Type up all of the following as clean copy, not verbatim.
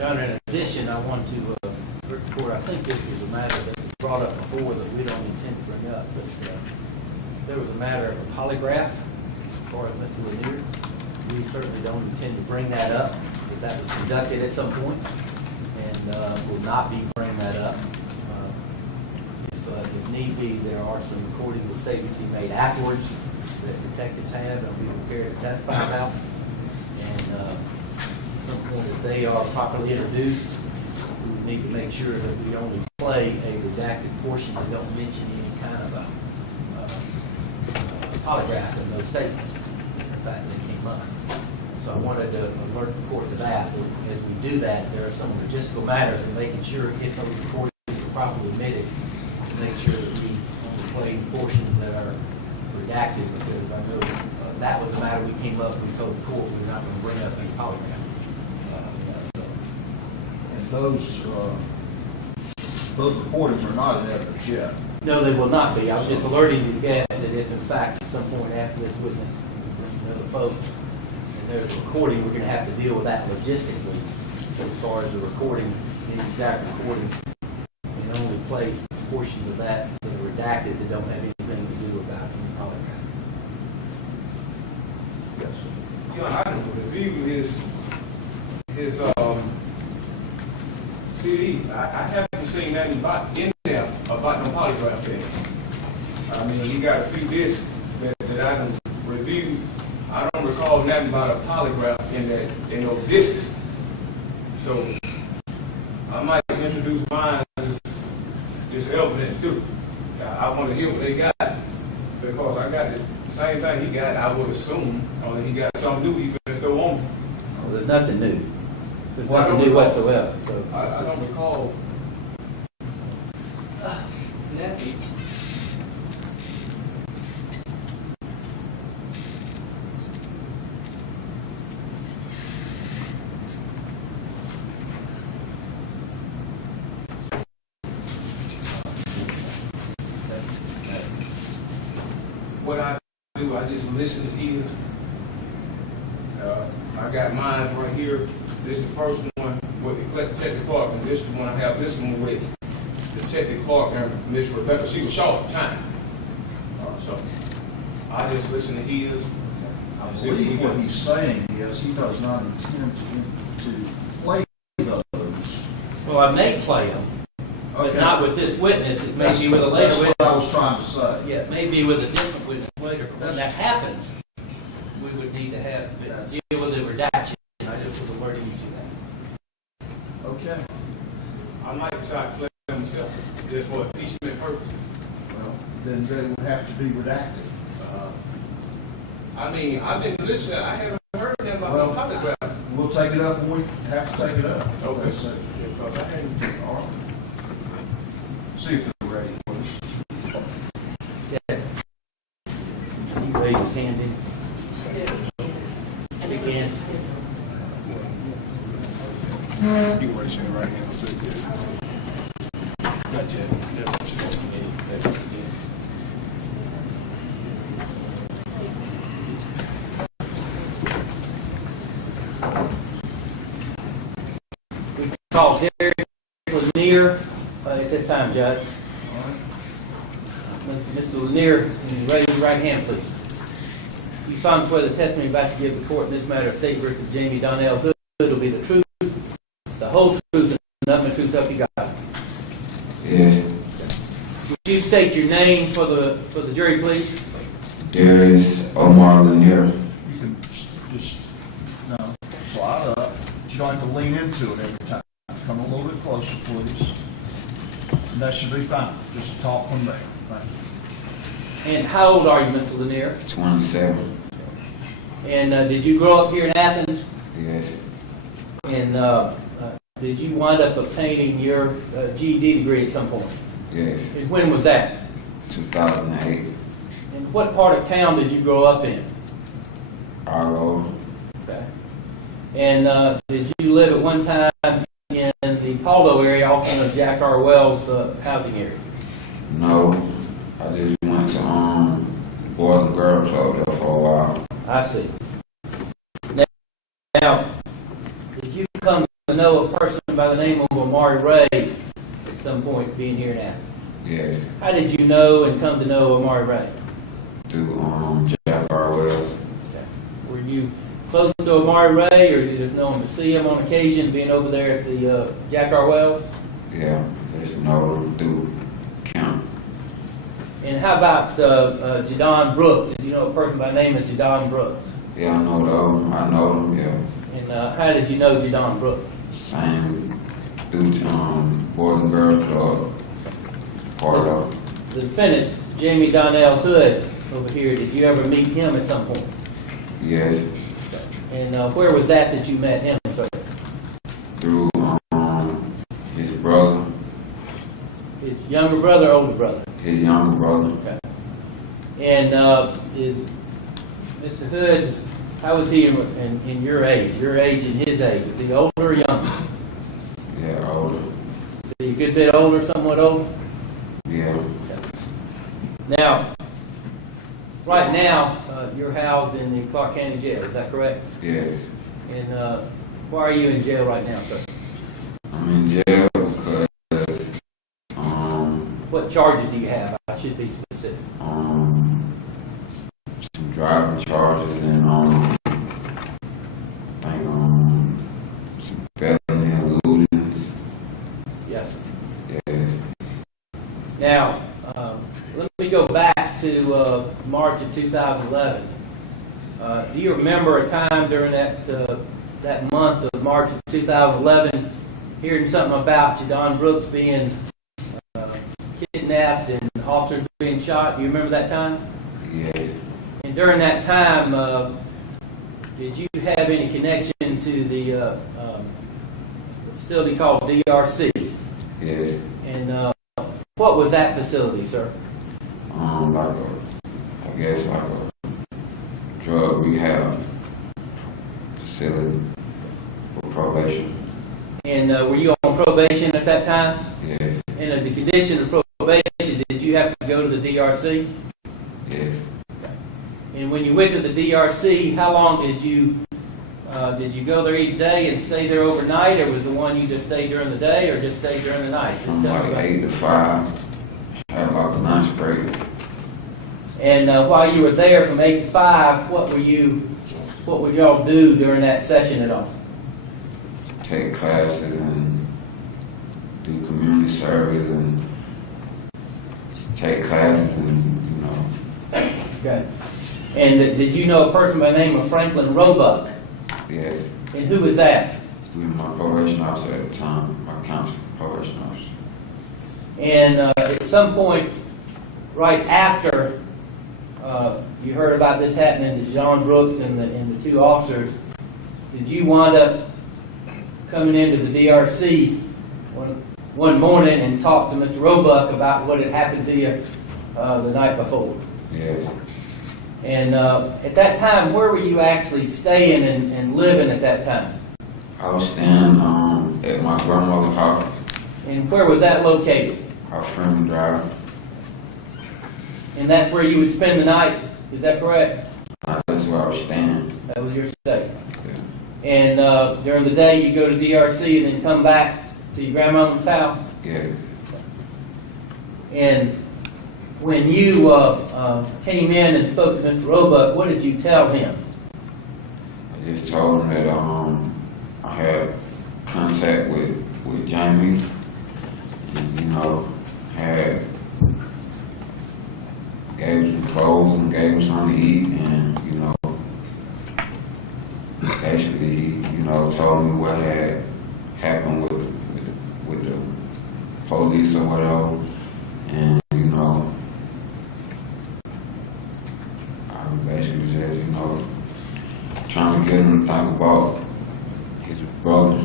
Your Honor, in addition, I want to report, I think this was a matter that was brought up before that we don't intend to bring up, but there was a matter of a polygraph for Mr. Lanier. We certainly don't intend to bring that up, but that was conducted at some point, and will not be bringing that up. If need be, there are some recordings of statements he made afterwards that detectives have and we prepared to testify about. And at some point, if they are properly introduced, we would need to make sure that we only play a redacted portion and don't mention any kind of a polygraph in those statements. In fact, they came up. So I wanted to alert the court to that. As we do that, there are some logistical matters in making sure if those recordings are properly admitted, to make sure that we only play portions that are redacted, because I know that was a matter we came up, we told the court we're not going to bring up any polygraph. And those recordings are not in evidence yet. No, they will not be. I was just alerting you again that if in fact at some point after this witness we bring other folks and there's a recording, we're going to have to deal with that logistically. So as far as the recording, the exact recording, and only place portions of that that are redacted that don't have anything to do about any polygraph. Yes. John, I can review his CD. I haven't seen nothing in there about no polygraph thing. I mean, he got a few discs that I can review. I don't recall nothing about a polygraph in those discs. So I might introduce mine as evidence too. I want to hear what they got, because I got the same thing he got. I would assume only he got something new he finna throw on me. Well, there's nothing new. There's nothing new whatsoever. So. I don't recall. Natty. What I do, I just listen to his. I got mine right here. This is the first one with Detective Clark, and this is the one I have this one with Detective Clark and Miss Rebecca. She was short of time. So I just listen to his. I believe what he's saying is he does not intend to play those. Well, I may play them. Okay. But not with this witness. It may be with a later witness. That's what I was trying to say. Yeah, it may be with a different witness later. When that happens, we would need to have deal with the redaction. I just was alerting you to that. Okay. I might try to play them myself just for impeachment purposes. Well, then they would have to be redacted. I mean, I've been listening. I haven't heard them about the polygraph. We'll take it up when we have to take it up. Okay. So, Because I hadn't. all right. See if they're ready, please. Yeah. He raised his hand in. Again. You can raise your right hand. Not yet. We call Derek Lanier at this time, Judge. Mr. Lanier, raise your right hand, please. You solemnly swear the testimony you're about to give the court in this matter of State versus Jamie Donnell Hood will be the truth, the whole truth, and nothing but truth up you got. Yeah. Would you state your name for the jury, please? Darius Omar Lanier. You can just slide up. But you don't have to lean into it every time. Come a little bit closer, please. And that should be fine. Just talk from there. Thank you. And how old are you, Mr. Lanier? 27. And did you grow up here in Athens? Yes. And did you wind up obtaining your GED degree at some point? Yes. And when was that? 2008. And what part of town did you grow up in? Arlo. Okay. And did you live at one time in the Paldo area, also known as Jack R. Wells housing area? No. I just went to Boys and Girls Club there for a while. I see. Now, did you come to know know a person by the name of Amari Ray at some point being here now? Yes. How did you know and come to know Amari Ray? Through Jack Barwell. Were you close to Amari Ray, or did you just know him to see him on occasion, being over there at the Jack R. Wells? Yeah, just know him through camp. And how about Jadon Brooks? Did you know a person by the name of Jadon Brooks? Yeah, I know them. I know them, yeah. And how did you know Jadon Brooks? Same through Boys and Girls Club. Part of. The defendant, Jamie Donnell Hood, over here, did you ever meet him at some point? Yes. And where was that you met him, sir? Through his brother. His younger brother or older brother? His younger brother. Okay. And is Mr. Hood, how was he in your age and his age? Was he older or younger? Yeah, older. Was he a good bit older, somewhat older? Yeah. Now, right now, you're housed in the Clark County Jail, is that correct? Yeah. And why are you in jail right now, sir? I'm in jail because What charges do you have? I should be specific. some driving charges and I think some felony and looting. Yes. Yeah. Now, let me go back to March of 2011. Do you remember a time during that month of March of 2011 hearing something about Jadon Brooks being kidnapped and officers being shot? Do you remember that time? Yes. And during that time, did you have any connection to the facility called DRC? Yes. And what was that facility, sir? I guess like a drug rehab facility for probation. And were you on probation at that time? Yes. And as a condition of probation, did you have to go to the DRC? Yes. And when you went to the DRC, how long did you go there each day and stay there overnight, or was the one you just stayed during the day, or just stayed during the night? Just From tell me like about it. 8 to 5. Had like a lunch break. And while you were there from 8 to 5, what would y'all do during that session at all? Take classes and do community service and just take classes and, Okay. And did you know a person by the name of Franklin Roebuck? yeah, And who was that? we were my probation officer at the time, my counselor probation officer. And at some point, right after you heard about this happening to John Brooks and the two officers, did you wind up coming into the DRC one morning and talk to Mr. Roebuck about what had happened to you the night before? Yes. And at that time, where were you actually staying and living at that time? I was staying at my grandmother's house, And where was that located? our Freeman Drive. And that's where you would spend the night, is that correct? That's where I was staying. That was your stay. Yeah. And during the day, you go to DRC and then come back to your grandmother's house? Yeah. And when you came in and spoke to Mr. Roebuck, what did you tell him? I just told him that I had contact with Jamie and, had gave him some clothes and gave him something to eat and, basically, told me what had happened with the police or whatever. And, I was basically just, trying to get him to think about his brother,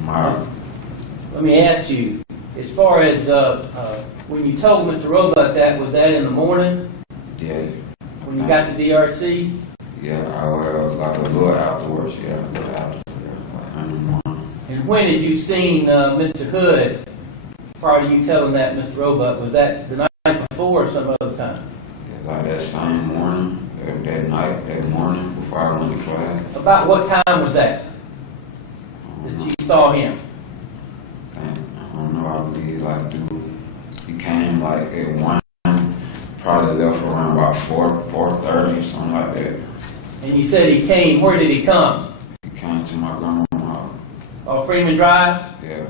Mark. Let me ask you, as far as when you told Mr. Roebuck that, was that in the morning Yeah. when you got to DRC? Yeah, I was like a little afterwards, yeah, a little afterwards. Like, in the morning. And when had you seen Mr. Hood prior to you telling that, Mr. Roebuck? Was that the night before or some other time? Yeah, like that same morning, that night, that morning before I went to class. About what time was that? That you saw him? And I don't know, I believe like dude, he came like at 1, probably left around about 4:30, something like that. And you said he came, where did he come? He came to my grandma's house. Off Freeman Drive? Yeah,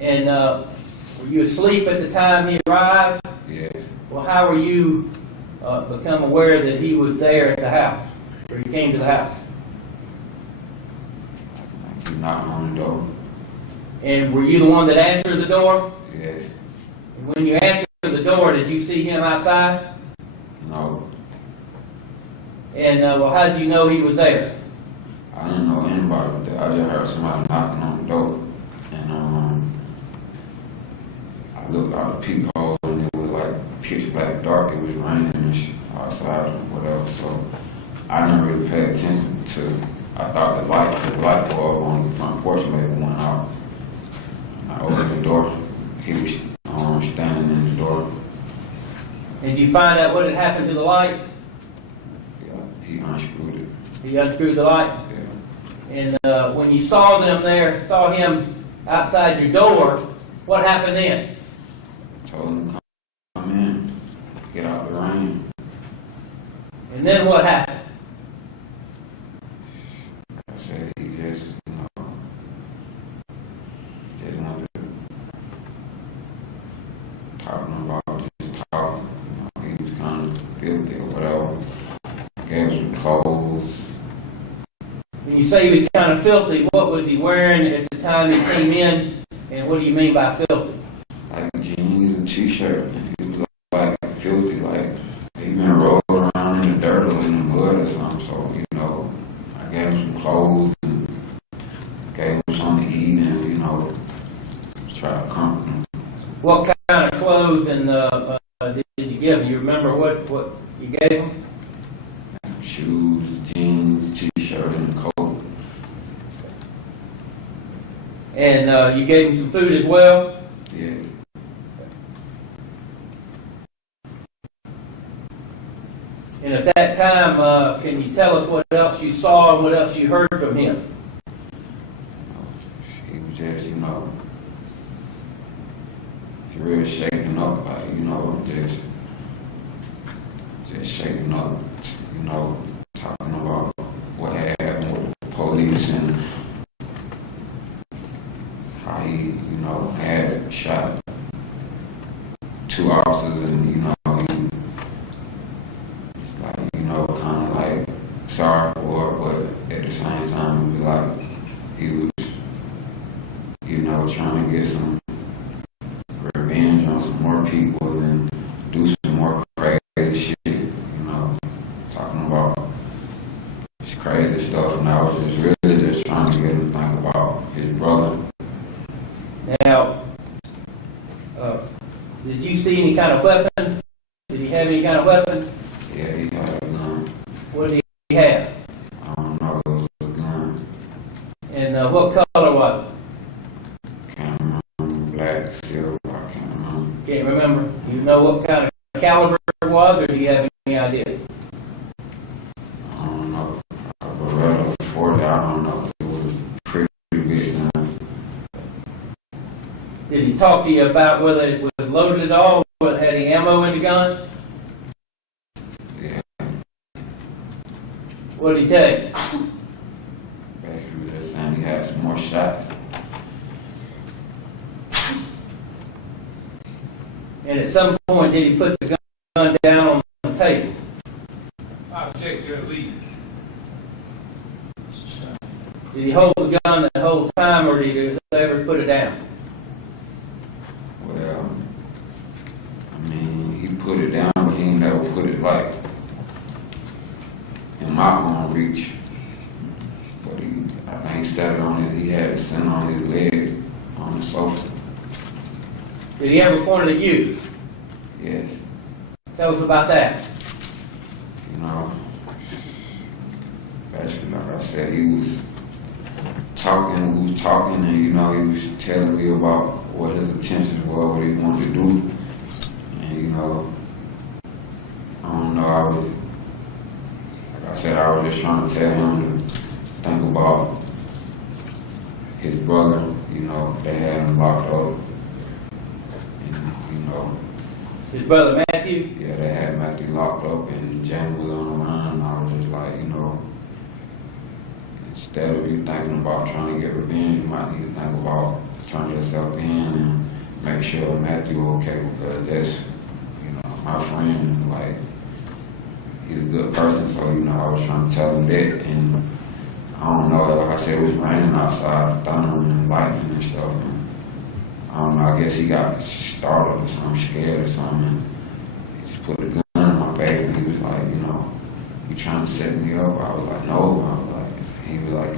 And were you asleep at the time he arrived? yeah. Well, how were you become aware that he was there at the house, or he came to the house? Like he knocked on the door. And were you the one that answered the door? Yeah, And when you answered the door, did you see him outside? no, And well, how did you know he was there? I didn't know anybody was there. I just heard somebody knocking on the door. And I looked out the peephole and it was like pitch black dark. It was raining and shit outside or whatever. So I didn't really pay attention to. I thought the light bulb on the front porch maybe went out. I opened the door. He was standing in the door. Did you find out what had happened to the light? Yeah, he unscrewed it. He unscrewed the light? Yeah. And when you saw them there, saw him outside your door, what happened then? Told him to come in, get out the rain. And then what happened? I said he just, didn't want to talking about just talk. He was kind of filthy or whatever. Gave some clothes. When you say he was kind of filthy, what was he wearing at the time he came in? And what do you mean by filthy? Like jeans and t-shirt. He was like filthy, like he been rolled around in the dirt or in the mud or something. So, I gave him some clothes and gave him something to eat and, try to comfort him. What kind of clothes and did you give him? You remember what you gave him? Shoes, jeans, t-shirt, and coat. And you gave him some food as well? Yeah. And at that time, can you tell us what else you saw and what else you heard from him? He was just, he really shaking up, like, just shaking up, talking about what happened with the police and how he, had shot 2 officers and, he, like, kind of like sorry for it, but at the same time, it was like he was, trying to get some revenge on some more people and do some more crazy shit, talking about this crazy stuff, and I was just really just trying to get him to think about his brother. Now, did you see any kind of weapon? Did he have any kind of weapon? Yeah, he had a gun. What did he have? I don't know, it was a gun. And what color was it? Can't remember, black, silver, I can't remember. Can't remember. Do you know what kind of caliber it was, or do you have any idea? I don't know. I read it before that, I don't know. It was a pretty big gun. Did he talk to you about whether it was loaded at all, whether it had any ammo in the gun? Yeah, What did he tell you? basically just saying he had some more shots. And at some point, did he put the gun down on the table? I'll check your lead. Did he hold the gun the whole time, or did he ever put it down? Well, I mean, he put it down, but he ain't never put it like in my arm reach. But I think he set it on he had it sitting on his leg on the sofa. Did he ever point it at you? Yes, Tell us about that. basically, like I said, he was talking, we was talking, and he was telling me about what his intentions were, what he wanted to do. And I don't know, like I said, I was just trying to tell him to think about his brother, you know, they had him locked up. And, you know, His brother Matthew? yeah, they had Matthew locked up and Jamie was on the run. And I was just like, you know, instead of you thinking about trying to get revenge, you might need to think about turning yourself in and make sure Matthew okay, because that's, you know, my friend, like, he's a good person, so, you know, I was trying to tell him that, and I don't know, like I said, it was raining outside, thunder and lightning and stuff, and I don't know, I guess he got startled or something, scared or something, and he just put a gun in my face, and he was like, you know, you trying to set me up? I was like, no, I was like, he was like,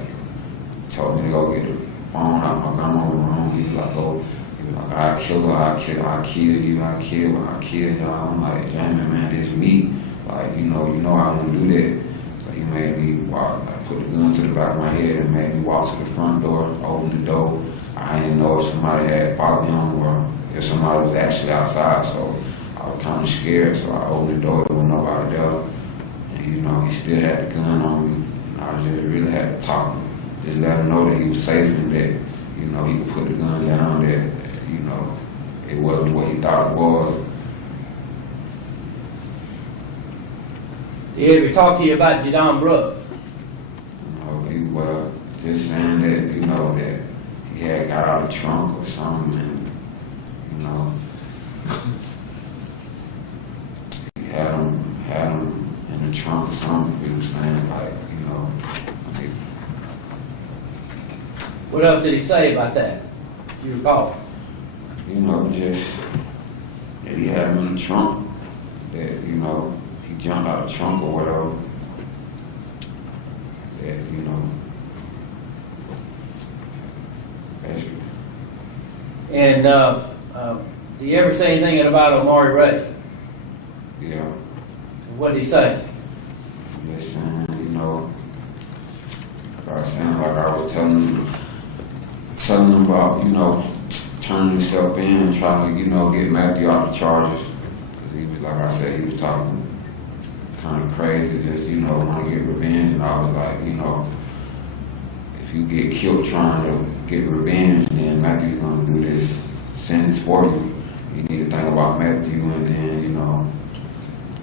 told me to go get the phone out my grandma's room, he was like, go, he was like, I kill her, I kill you, I kill y'all. I'm like, damn it, man, it's me. Like, you know I wouldn't do that. So he made me walk, I put the gun to the back of my head and made me walk to the front door, open the door. I didn't know if somebody had followed him or if somebody was actually outside, so I was kind of scared, so I opened the door, there was nobody there. And, you know, he still had the gun on me. And I just really had to talk to him, just let him know that he was safe and that, you know, he could put the gun down, that, you know, it wasn't what he thought it was. Did he ever talk to you about Jadon Brooks? You know, he was just saying that, you know, that he had got out of the trunk or something, and, you know, he had him in the trunk or something. He was saying, like, you know, like, What else did he say about that, if you recall? you know, just that he had him in the trunk, that, you know, he jumped out of the trunk or whatever, that, you know, basically. And did you ever say anything about Omari Ray? Yeah, What did he say? just saying, you know, like I was saying, like I was telling him about, you know, turning himself in and trying to, you know, get Matthew out of charges. Because he was, like I said, he was talking kind of crazy, just, you know, want to get revenge. And I was like, you know, if you get killed trying to get revenge, then Matthew's going to do this sentence for you. You need to think about Matthew. And then, you know,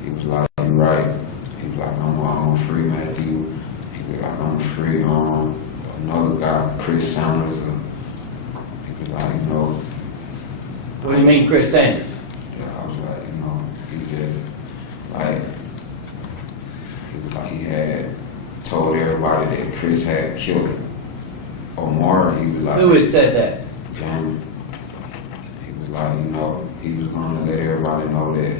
he was like, you're right. He was like, I'm gonna free Matthew. He was like, I'm gonna free another guy, Chris Sanders. He was like, you know. What do you mean, Chris Sanders? Yeah, I was like, you know, he just, like, he was like, he had told everybody that Chris had killed Omar. He was like, Who had said that? Jamie. He was like, you know, he was gonna let everybody know that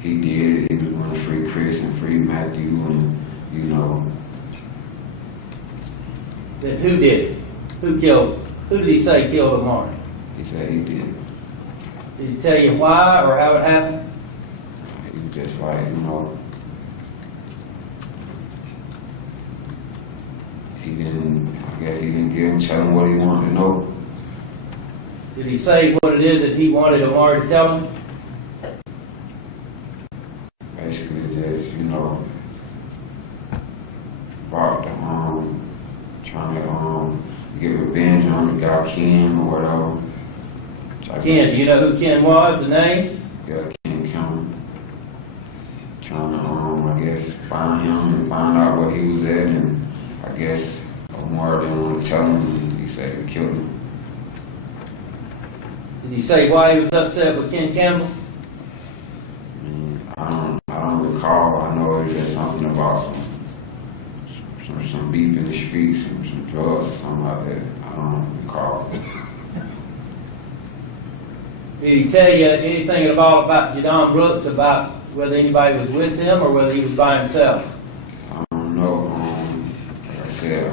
he did it. He was gonna free Chris and free Matthew, and, you know. Then who did it? Who did he say killed Omari? He said he did. Did he tell you why or how it happened? He was just like, you know, I guess he didn't tell him what he wanted to know. Did he say what it is that he wanted Omari to tell him? Basically just, you know, about the, trying to get revenge on the guy Ken or whatever. Ken, do you know who Ken was, the name? Yeah, Ken Kim. Trying to, I guess, find him and find out where he was at, and I guess Omar didn't want to tell him, and he said he killed him. Did he say why he was upset with Ken Campbell? I don't recall. I know it was just something about some beef in the streets, some drugs or something like that. I don't recall. Did he tell you anything at all about Jadon Brooks, about whether anybody was with him or whether he was by himself? I don't know. Like I said,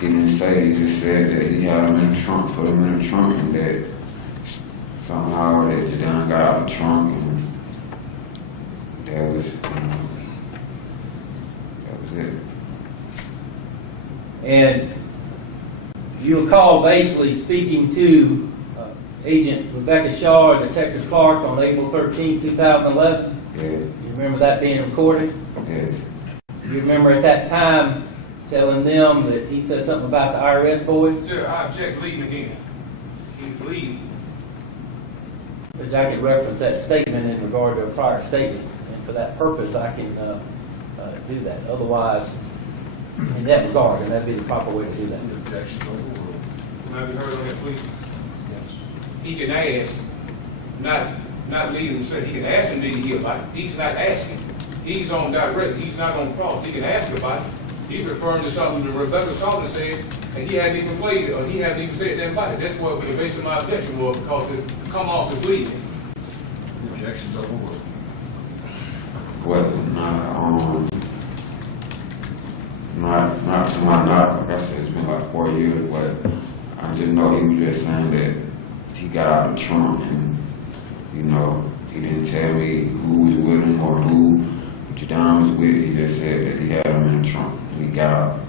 he didn't say. He just said that he had him in the trunk, put him in the trunk, and that somehow that Jadon got out of the trunk, and that was, that was it. And you recall basically speaking to Agent Rebecca Shaw and Detective Clark on April 13, 2011? Yeah, You remember that being recorded? yeah. You remember at that time telling them that he said something about the IRS boys? Sir, I object leaving again. He's leaving. Which I could reference that statement in regard to a prior statement, and for that purpose, I can do that. Otherwise, in that regard, and that'd be the proper way to do that. Objections overruled. Have you heard on that, please? Yes. He can ask, not leading him, say he can ask him, did he hear about it? He's not asking. He's on direct, he's not on cross. He can ask about it. He's referring to something that Rebecca Salter said, and he hadn't even played it, or he hadn't even said that about it. That's what the base of my objection was, because it's come off as leading. The objection's overruled. Well, not to my knowledge. Like I said, it's been like 4 years, but I just know he was just saying that he got out of the trunk, and you know, he didn't tell me who was with him or who Jadon was with. He just said that he had him in the trunk, and he got out.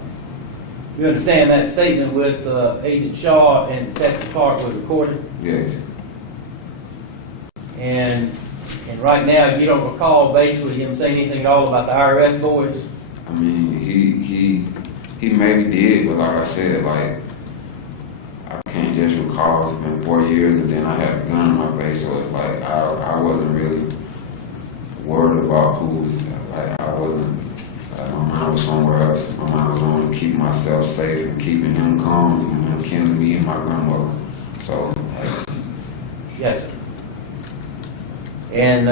You understand that statement with Agent Shaw and Detective Clark was recorded? Yes. And right now, you don't recall basically him saying anything at all about the IRS boys? I mean, he maybe did, but like I said, like, I can't just recall. It's been 4 years, and then I had a gun in my face, so it's like, I wasn't really worried about who was, like, I wasn't, like, my mind was somewhere else. My mind was on keeping myself safe and keeping him calm, and him killing me and my grandmother. So, like, Yes, sir. And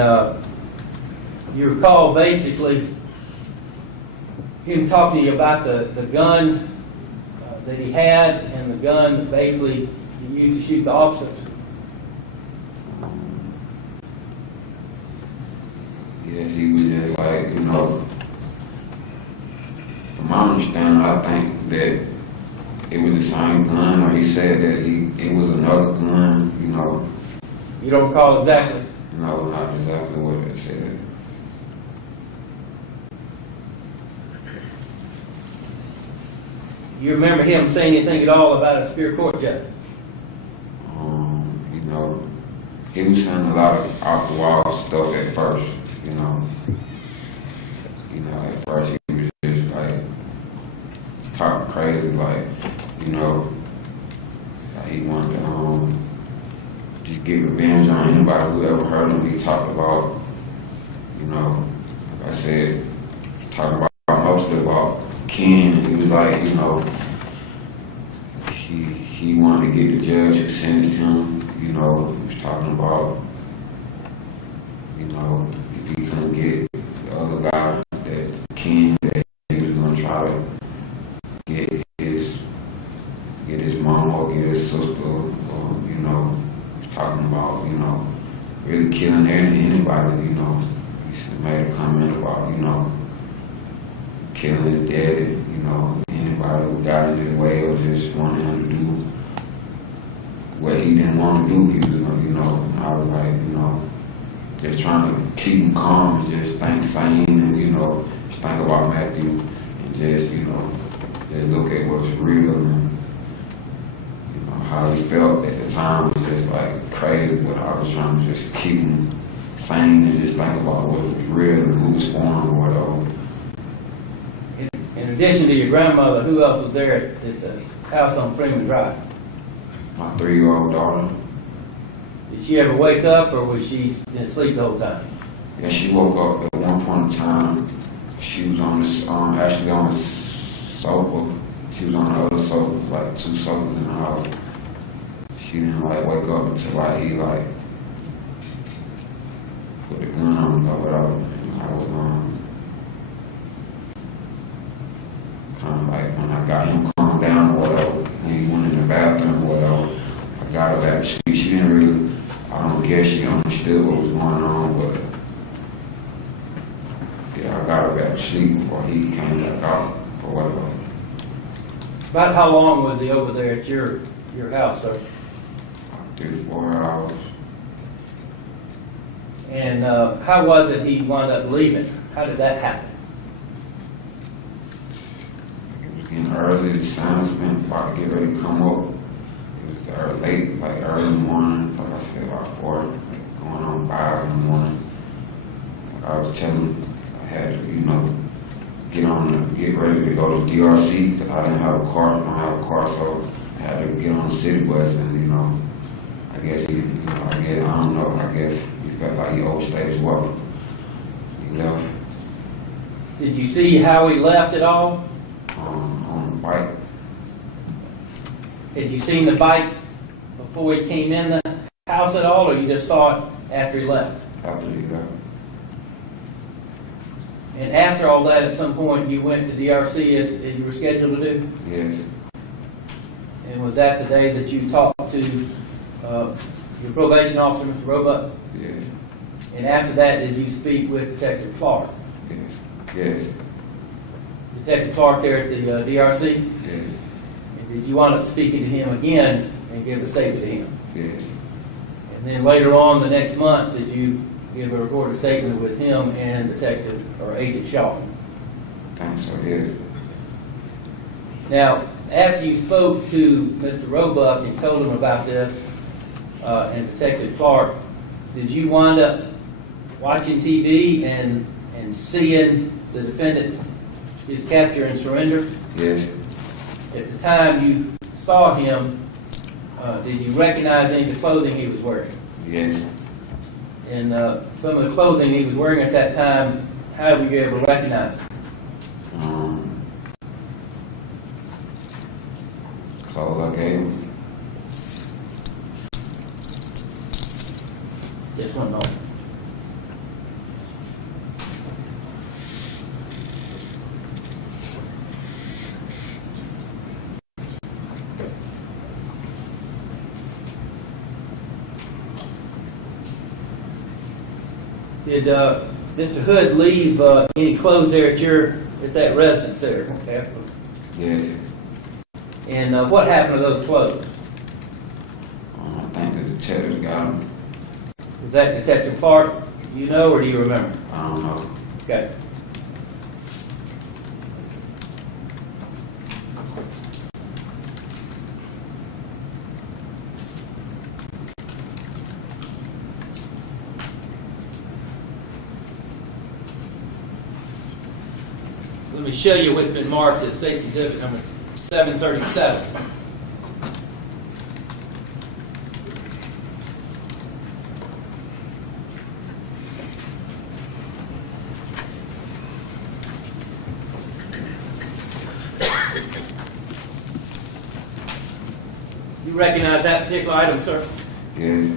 you recall basically him talking to you about the gun that he had and the gun that basically he used to shoot the officers? yes, he was just like, you know, from my understanding, I think that it was the same gun, or he said that it was another gun, you know. You don't recall exactly? No, not exactly what it said. You remember him saying anything at all about a Superior Court judge? You know, he was saying a lot of off-the-wall stuff at first, you know. You know, at first he was just like talking crazy, like, you know, like he wanted to just get revenge on anybody who ever heard him. He talked about, you know, like I said, talking about mostly about Ken, and he was like, you know, he wanted to get the judge who sentenced him, you know, he was talking about, you know, if he couldn't get the other guy, that Ken, that he was gonna try to get his mom or get his sister, or, you know, he was talking about, you know, really killing anybody, you know. He made a comment about, you know, killing his daddy, you know, anybody who got in his way or just wanted him to do what he didn't want to do, he was gonna, you know, and I was like, you know, just trying to keep him calm and just think sane and, you know, just think about Matthew and just, you know, just look at what's real and, you know, how he felt at the time was just like crazy, but I was trying to just keep him sane and just think about what was real and who was for him or whatever. In addition to your grandmother, who else was there at the house on Freeman Drive? My 3-year-old daughter. Did she ever wake up, or was she in sleep the whole time? Yeah, she woke up at one point in time. She was on this, actually on the sofa. She was on the other sofa, like 2 sofas in the house. She didn't like wake up until like he like put the gun on or whatever. And I was kind of like when I got him calmed down or whatever, when he went in the bathroom or whatever, I got her back to sleep. She didn't really, I don't guess she understood what was going on, but yeah, I got her back to sleep before he came back out or whatever. About how long was he over there at your house, sir? 3-4 hours. And how was it he wound up leaving? How did that happen? It was getting early, the sun's been about to get ready to come up. It was late, like early morning, like I said, about 4, like going on 5 in the morning. Like I was telling him, I had to, you know, get ready to go to DRC, because I didn't have a car, I don't have a car, so I had to get on the city bus, and I guess I guess he felt like he overstayed his welcome. He left Did you see how he left at all? on the bike. Had you seen the bike before he came in the house at all, or you just saw it after he left? After he left. And after all that, at some point, you went to DRC as you were scheduled to do? Yes. And was that the day that you talked to your probation officer, Mr. Roebuck? Yes. And after that, did you speak with Detective Clark? Yes. Yes. Detective Clark there at the DRC? Yes. And did you wind up speaking to him again and give a statement to him? Yes. And then later on the next month, did you give a recorded statement with him and Detective or Agent Shaw? Thanks, so yes. Now, after you spoke to Mr. Roebuck and told him about this, and Detective Clark, did you wind up watching TV and seeing the defendant, his capture and surrender? Yes. At the time you saw him, did you recognize any of the clothing he was wearing? Yes. And some of the clothing he was wearing at that time, how were you able to recognize it? Clothes I gave him. Just one moment. Did Mr. Hood leave any clothes there at that residence there? Okay. Yes. And what happened to those clothes? I think the detective got him. Was that Detective Clark, you know, or do you remember? I don't know. Okay. Let me show you what's been marked as State's Exhibit number 737. You recognize that particular item, sir? Yes.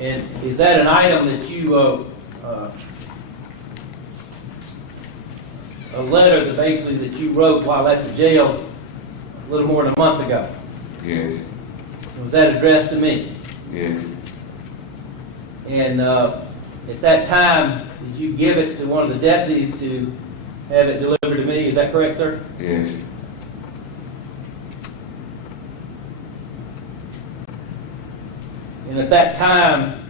And is that an item that you, a letter that basically that you wrote while at the jail a little more than a month ago? Yes. Was that addressed to me? Yes. And at that time, did you give it to one of the deputies to have it delivered to me? Is that correct, sir? Yes. And at that time,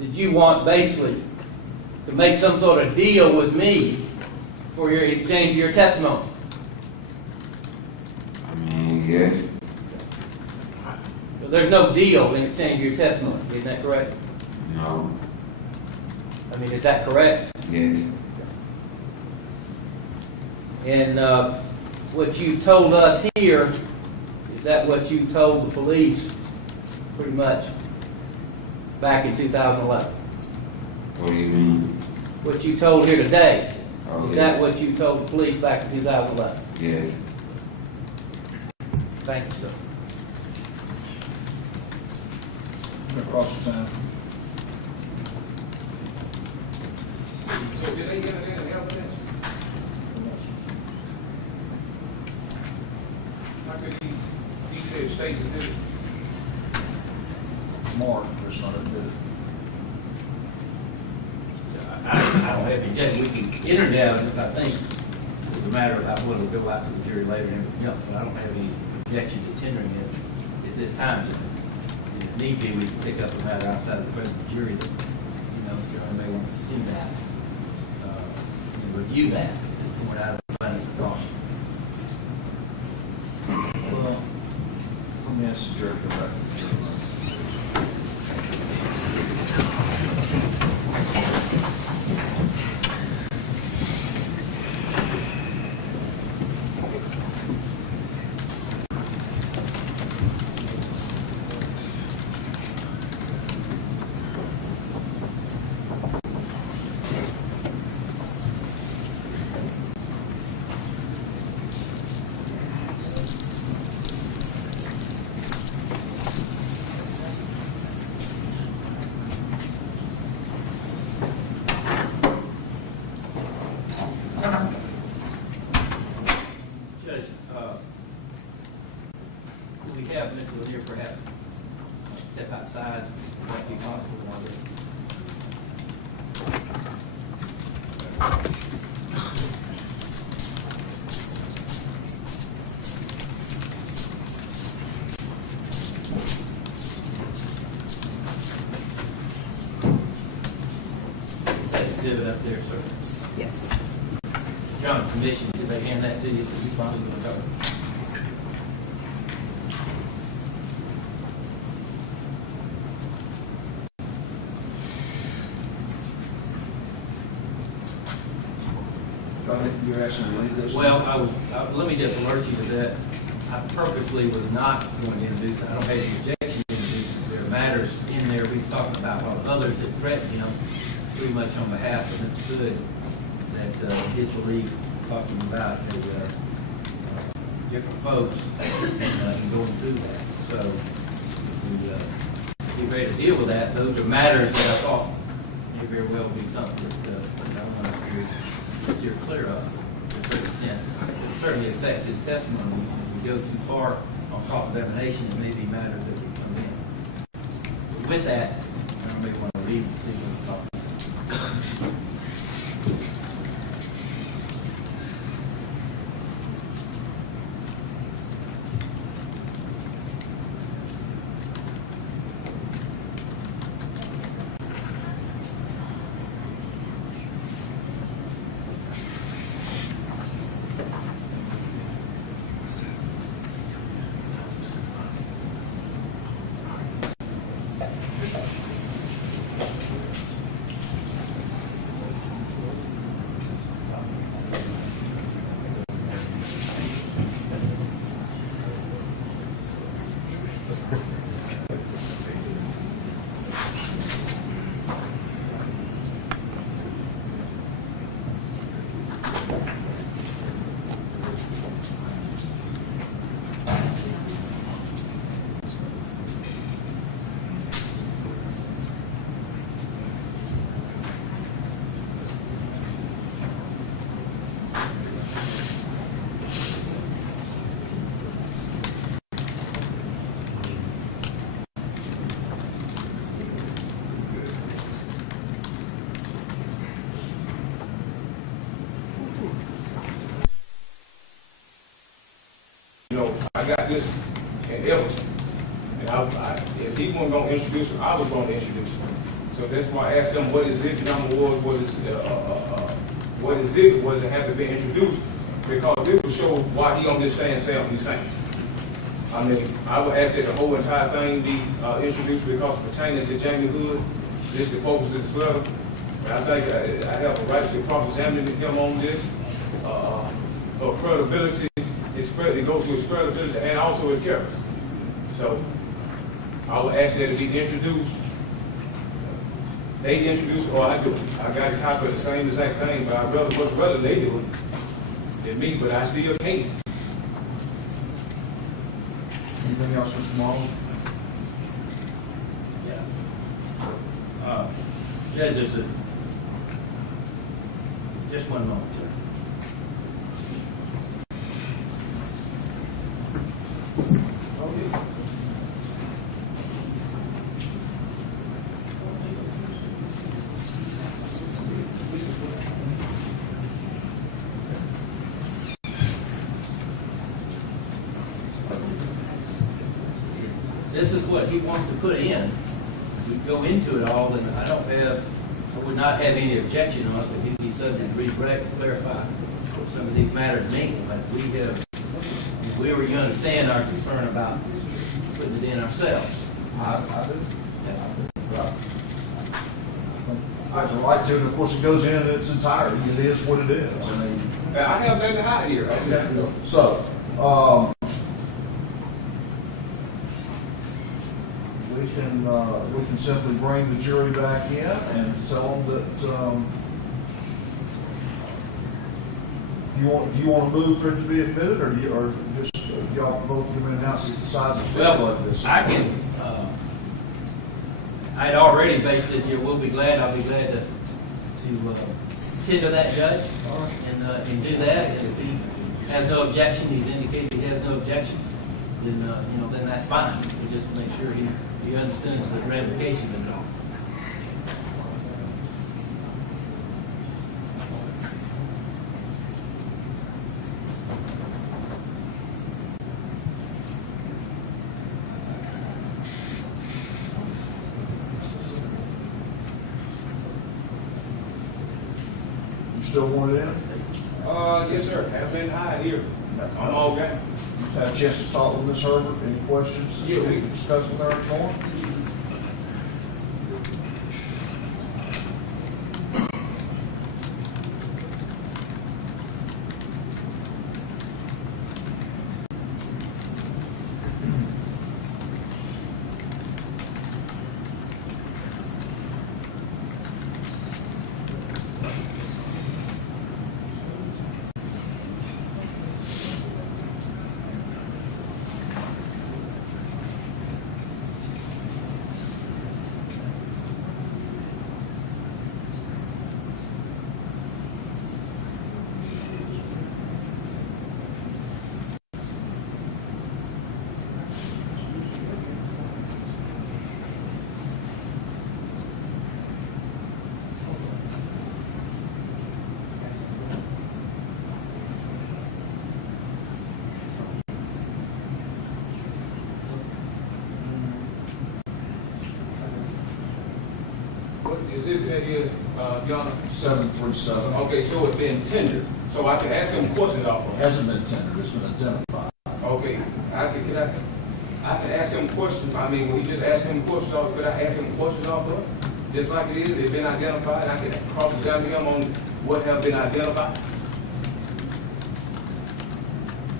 did you want basically to make some sort of deal with me for your exchange of your testimony? I mean, yes. So there's no deal in exchange of your testimony, isn't that correct? No. I mean, is that correct? Yes. And what you told us here, is that what you told the police pretty much back in 2011? What do you mean? What you told here today, Oh, is yes. that what you told the police back in 2011? Yes. Thank you, sir. Across the town. So did they get any evidence? How could he said State Exhibit? Mark, there's not a bit. I don't have any objection. We can enter the evidence, I think. It's a matter of how well it'll go out to the jury later and everything else, but I don't have any objection to tendering it at this time. If need be, we can pick up a matter outside of the presence of the jury that, the jury may want to see that, and review that, and point out the abundance of caution. Well, let me ask the jury to go back to the jury. Judge, could we have Mr. Lanier perhaps step outside? Would that be possible? That exhibit up there, sir. Yes. John, commission, did they hand that to you so you probably will cover? You're asking me to leave this? Well, let me just alert you to that. I purposely was not going to introduce it. I don't have any objection to introduce it. There are matters in there he's talking about while others that threatened him pretty much on behalf of Mr. Hood that his belief talking about the different folks and going through that. So we be ready to deal with that. Those are matters that I thought may very well be something that I want to steer clear of to a certain extent. It certainly affects his testimony. If we go too far on cross-examination, it may be matters that will come in. With that, I may want to read and see what we're talking about. You know, I got this in Everton, and if he wasn't going to introduce him, I was going to introduce him. So that's why I asked him what his exhibit number was, what his exhibit was, and had to be introduced, because this will show why he on this stand saying he's saying. I mean, I would ask that the whole entire thing be introduced because pertaining to Jamie Hood, this is the focus of this letter. And I think I have a right to cross-examine him on this. For credibility, it goes to his credibility and also his character. So I would ask that it be introduced. They introduced, or I do. I got a copy of the same exact thing, but I'd rather much rather they do it than me, but I still can't. Anything else, Mr. Marlowe? Yeah. Judge, there's just one moment, sir. This is what he wants to put in. We go into it all, and I would not have any objection on it, but he'd be subject to re-clarify what some of these matters mean. But we were, you understand our concern about putting it in ourselves. I do. Right. I have a right to, and of course it goes in its entirety. It is what it is. I mean, I have nothing to hide here. okay. So, we can simply bring the jury back in and tell them that, do you want to move for it to be admitted, or just y'all both going to announce the size of stuff like this? I can, I'd already based it here, I'll be glad to tender that, Judge, and do that. And if he has no objection, he's indicated he has no objection, then, then that's fine. We just make sure he understands the ramifications of it all. You still want it in? Yes, sir. Have been high here. I'm all game. Have a chance to talk with Ms. Herbert, any questions that Yeah, we can discuss with her more? Is it that is, Your Honor? 737. Okay, so it's been tendered, so I can ask him questions off of it. Hasn't been tendered, it's been identified. Okay, I can ask him questions. I mean, we just ask him questions off. Could I ask him questions off of it? Just like it is, it's been identified. I can cross-examine him on what have been identified.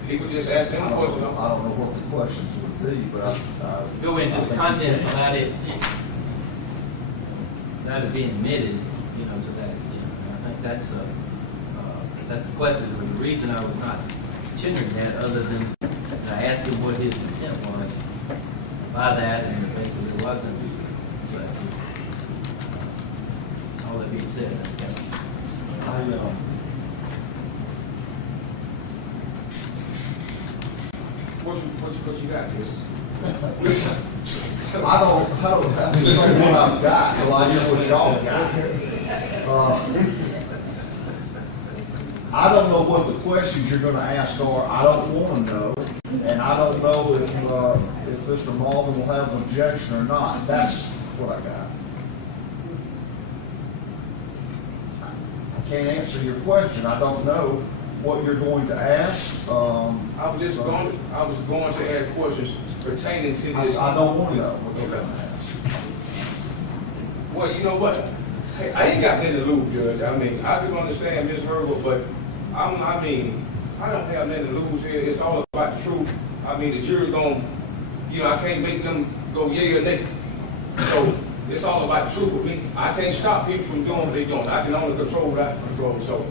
He could just ask him I questions don't off. know what the questions would be, but Go into the content without it being admitted, to that extent. And I think that's the question. There was a reason I was not tendering that, other than I asked him what his intent was by that, and the fact that there wasn't. But all that being said, that's kind of. What you got, Chris? I don't have to say what I've got, till I hear what y'all got. I don't know what the questions you're gonna ask are. I don't wanna know, and I don't know if Mr. Malden will have an objection or not. That's what I got. I can't answer your question. I don't know what you're going to ask. I was going to ask questions pertaining to this. I don't want to know what you're going to ask. Well, you know what? Hey, I ain't got nothing to lose, Judge. I mean, I do understand Ms. Herbert, but I don't have nothing to lose here. It's all about the truth. I mean, the jury I can't make them go yay or nay. So it's all about the truth with me. I can't stop people from doing what they're doing. I can only control what I can control. So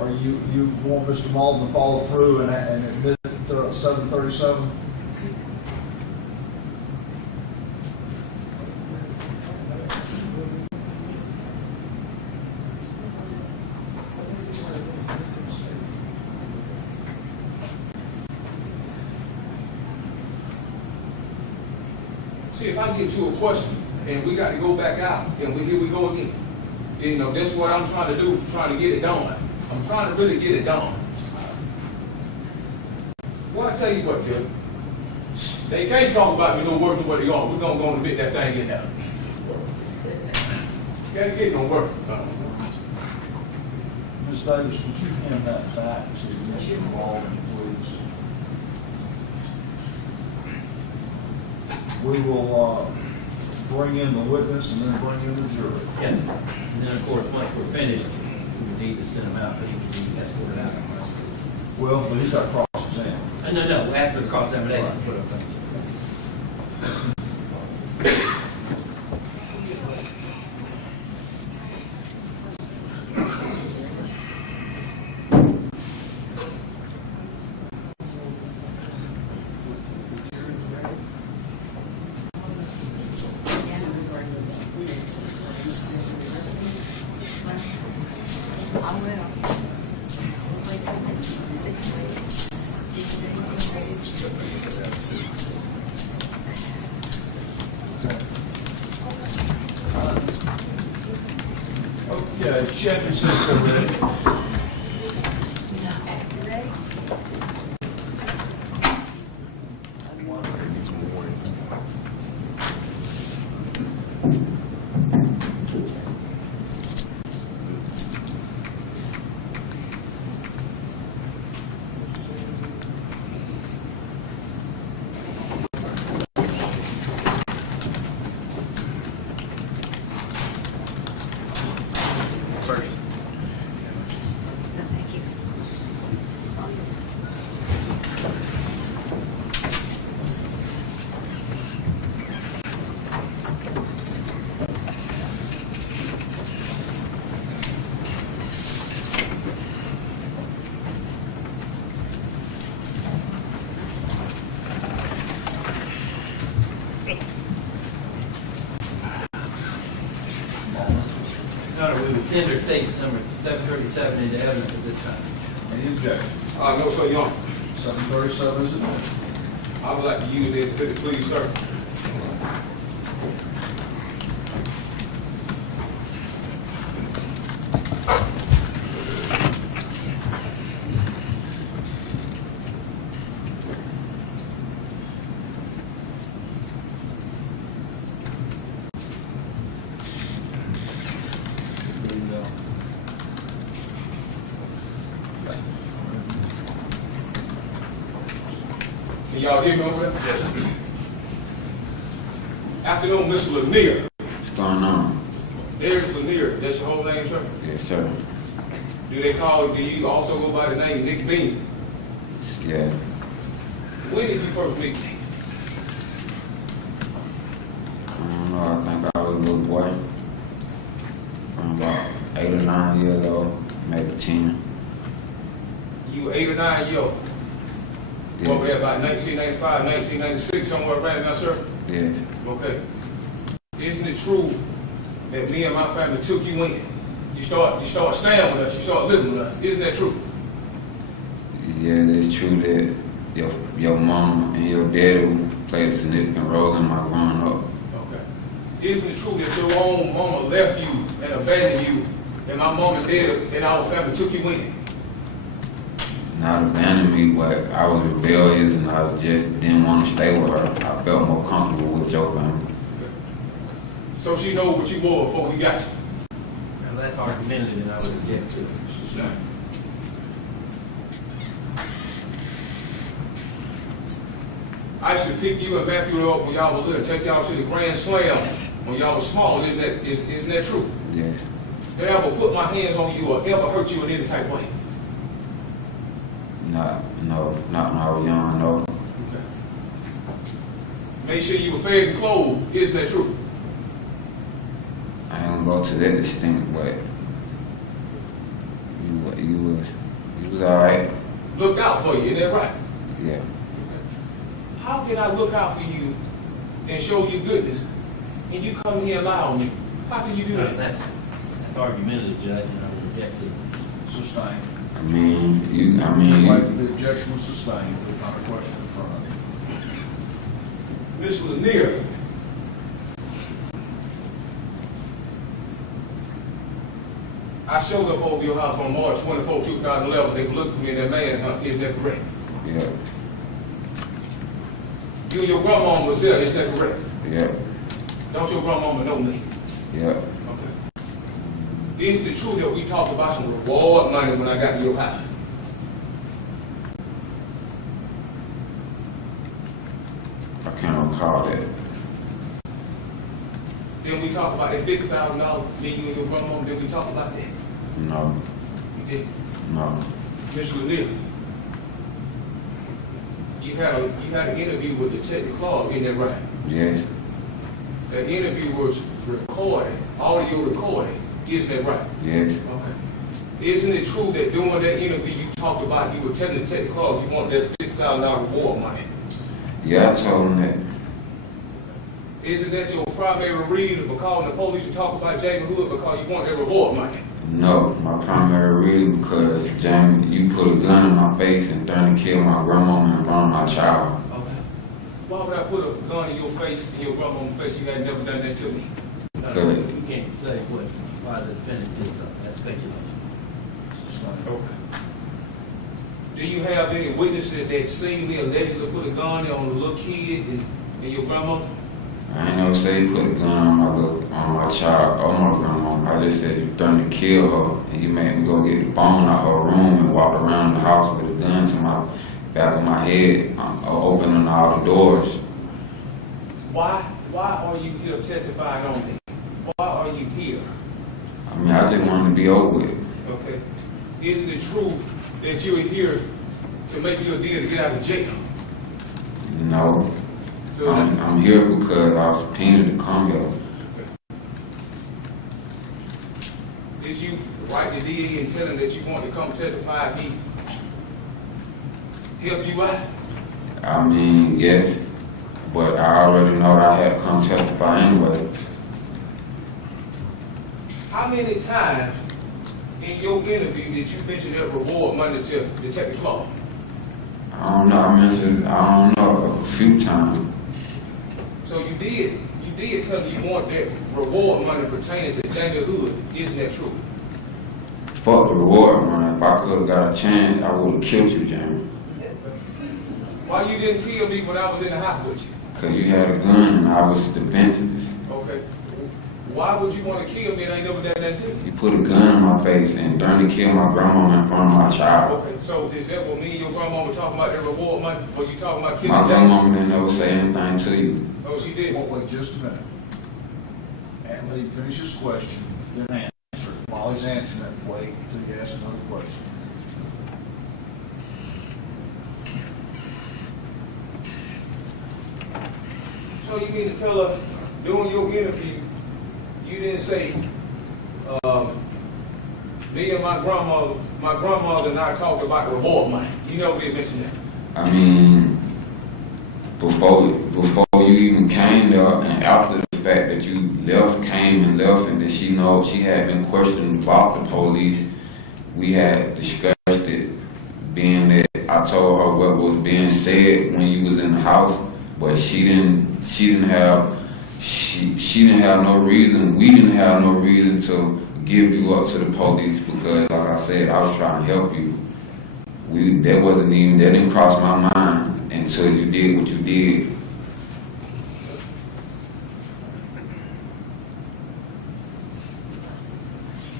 are you want Mr. Malden to follow through and admit 737? See, if I get to a question and we got to go back out and here we go again. That's what I'm trying to do, trying to get it done. I'm trying to really get it done. Well, I tell you what, Judge. They can't talk about me no worse than what they are. We're going to go and admit that thing in there. Can't get no worse. Ms. Davis, would you hand that back to Mr. Malden, please? We will bring in the witness and then bring in the jury. Yes. And then, of course, once we're finished, we would need to send him out so he can be escorted out. Well, but he's got to cross-examine. No, after the cross-examination. Right. I will. Wait till next Okay, check and see if they're ready. You ready? First. No, thank you. It's all yours. No, we would tender states number 737 into evidence at this time. Any objection? No, sir, Your Honor. 737 is admitted. I would like to use the exhibit, please, sir. Can y'all hear me over there? Yes. Afternoon, Mr. Lanier. What's going on? There's Lanier. That's your whole name, sir? Yes, sir. Do you also go by the name Nick Bean? Yeah. When did you first meet me? I don't know. I think I was a little boy. From about 8 or 9 years old, maybe 10. You were 8 or 9 years old. Yeah. Over there about 1995, 1996, somewhere around there, sir? Yes. Okay. Isn't it true that me and my family took you in? You start staying with us, you start living with us. Isn't that true? Yeah, it's true that your mom and your daddy played a significant role in my growing up. Okay. Isn't it true that your own mama left you and abandoned you, and my mom and dad and our family took you in? Not abandoned me, but I was rebellious and I just didn't want to stay with her. I felt more comfortable with your family. So she know what you were before we got you. Now, that's argumentative, and I would object to it. Sustained. I used to pick you and back you up when y'all were little, take y'all to the Grand Slam when y'all were small. Isn't that true? Yes. Did I ever put my hands on you or ever hurt you in any type of way? Not when I was young, no. Okay. Make sure you were fed and clothed. Isn't that true? I ain't gonna go to that extent, but you was all right. Look out for you, isn't that right? Yeah. How can I look out for you and show you goodness, and you come here and lie on me? How can you do that? That's argumentative, Judge, and I would object to it. Sustained. I mean, Like the objection was sustained, there's not a question in front of you. Mr. Lanier, I showed up over your house on March 24, 2011. They were looking for me in that manhunt. Isn't that correct? yeah, You and your grandmama was there. Isn't that correct? yeah, Don't your grandmama know me? yeah. Okay. Is it true that we talked about some reward money when I got to your house? I can't recall that. Then we talked about that $50,000, me, you, and your grandmama. Then we talked about that. No, We did. no. Mr. Lanier, you had an interview with Detective Clark, isn't that right? Yes, That interview was recorded, audio recorded, isn't that right? yes, Okay. Isn't it true that during that interview you talked about, you were telling Detective Clark you wanted that $50,000 reward money? yeah. I told him that. Isn't that your primary reason for calling the police to talk about Jamie Hood, because you want that reward money? No, my primary reason because Jamie, you put a gun in my face and threatened to kill my grandma and run my child. Okay. Why would I put a gun in your face, in your grandma's face? You had never done that to me. Good. You can't say why the defendant did something, that's speculation. Okay. Do you have any witnesses that seen me allegedly put a gun on a little kid and your grandma? I ain't never say he put a gun on my child or my grandma. I just said he threatened to kill her, and he made me go get the phone out her room and walk around the house with a gun to my back of my head, opening all the doors. Why are you here testifying on me? Why are you here? I mean, I just wanted to be over with. Okay. Isn't it true that you're here to make you a deal to get out of jail? No. So I'm here because I was subpoenaed to come here. did you write the DA and tell him that you want to come testify if he help you out? I mean, yes, but I already know that I had to come testify anyway. How many times in your interview did you mention that reward money to Detective Clark? I don't know, I mentioned, I don't know, a few times. So you did tell me you want that reward money pertaining to Jamie Hood. Isn't that true? Fuck the reward money. If I could have got a chance, I would have killed you, Jamie. Why you didn't kill me when I was in the house with you? Because you had a gun and I was defenseless. Okay. Why would you want to kill me and I ain't never done that to you? You put a gun in my face and threatened to kill my grandma in front of my child. Okay, so is that what me and your grandma were talking about, that reward money? Or you talking about killing My Jamie? grandma didn't ever say anything to you. Oh, she did? Wait just a minute. And let him finish his question, then answer it. While he's answering it, wait till he asks another question. So you mean to tell us, during your interview, you didn't say, me and my grandmother and I talked about reward money. You never did mention that. I mean, before you even came there, and after the fact that you came and left, and that she had been questioned about the police, we had discussed it, being that I told her what was being said when you was in the house, but she didn't have no reason, we didn't have no reason to give you up to the police because, like I said, I was trying to help you. That didn't cross my mind until you did what you did.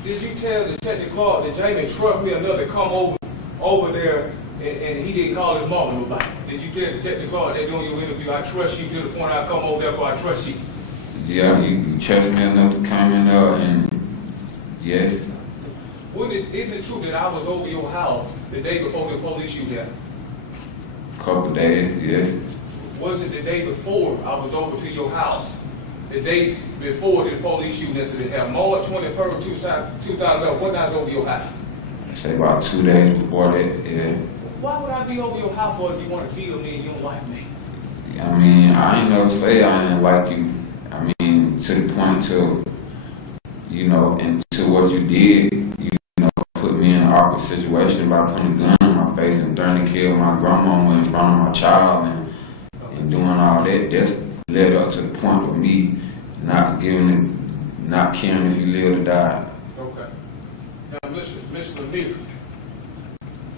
Did you tell Detective Clark that Jamie trucked me enough to come over there and he didn't call his mom about it? Did you tell Detective Clark that during your interview, I trust you to the point I come over there before I trust you? Yeah, you trust me enough to come in there and, yes. Isn't it true that I was over your house the day before the police you there? Couple days, yes. Was it the day before I was over to your house? The day before the police shooting incident happened, March 21st, 2011, when I was over your house? Say about 2 days before that, yeah. Why would I be over your house for if you want to kill me and you don't like me? I mean, I ain't never say I didn't like you. I mean, to the point to, and to what you did, put me in an awkward situation by putting a gun in my face and threatening to kill my grandma in front of my child and doing all that. That's led up to the point of me not caring if you live or die. Okay. Now, Mr. Lemire,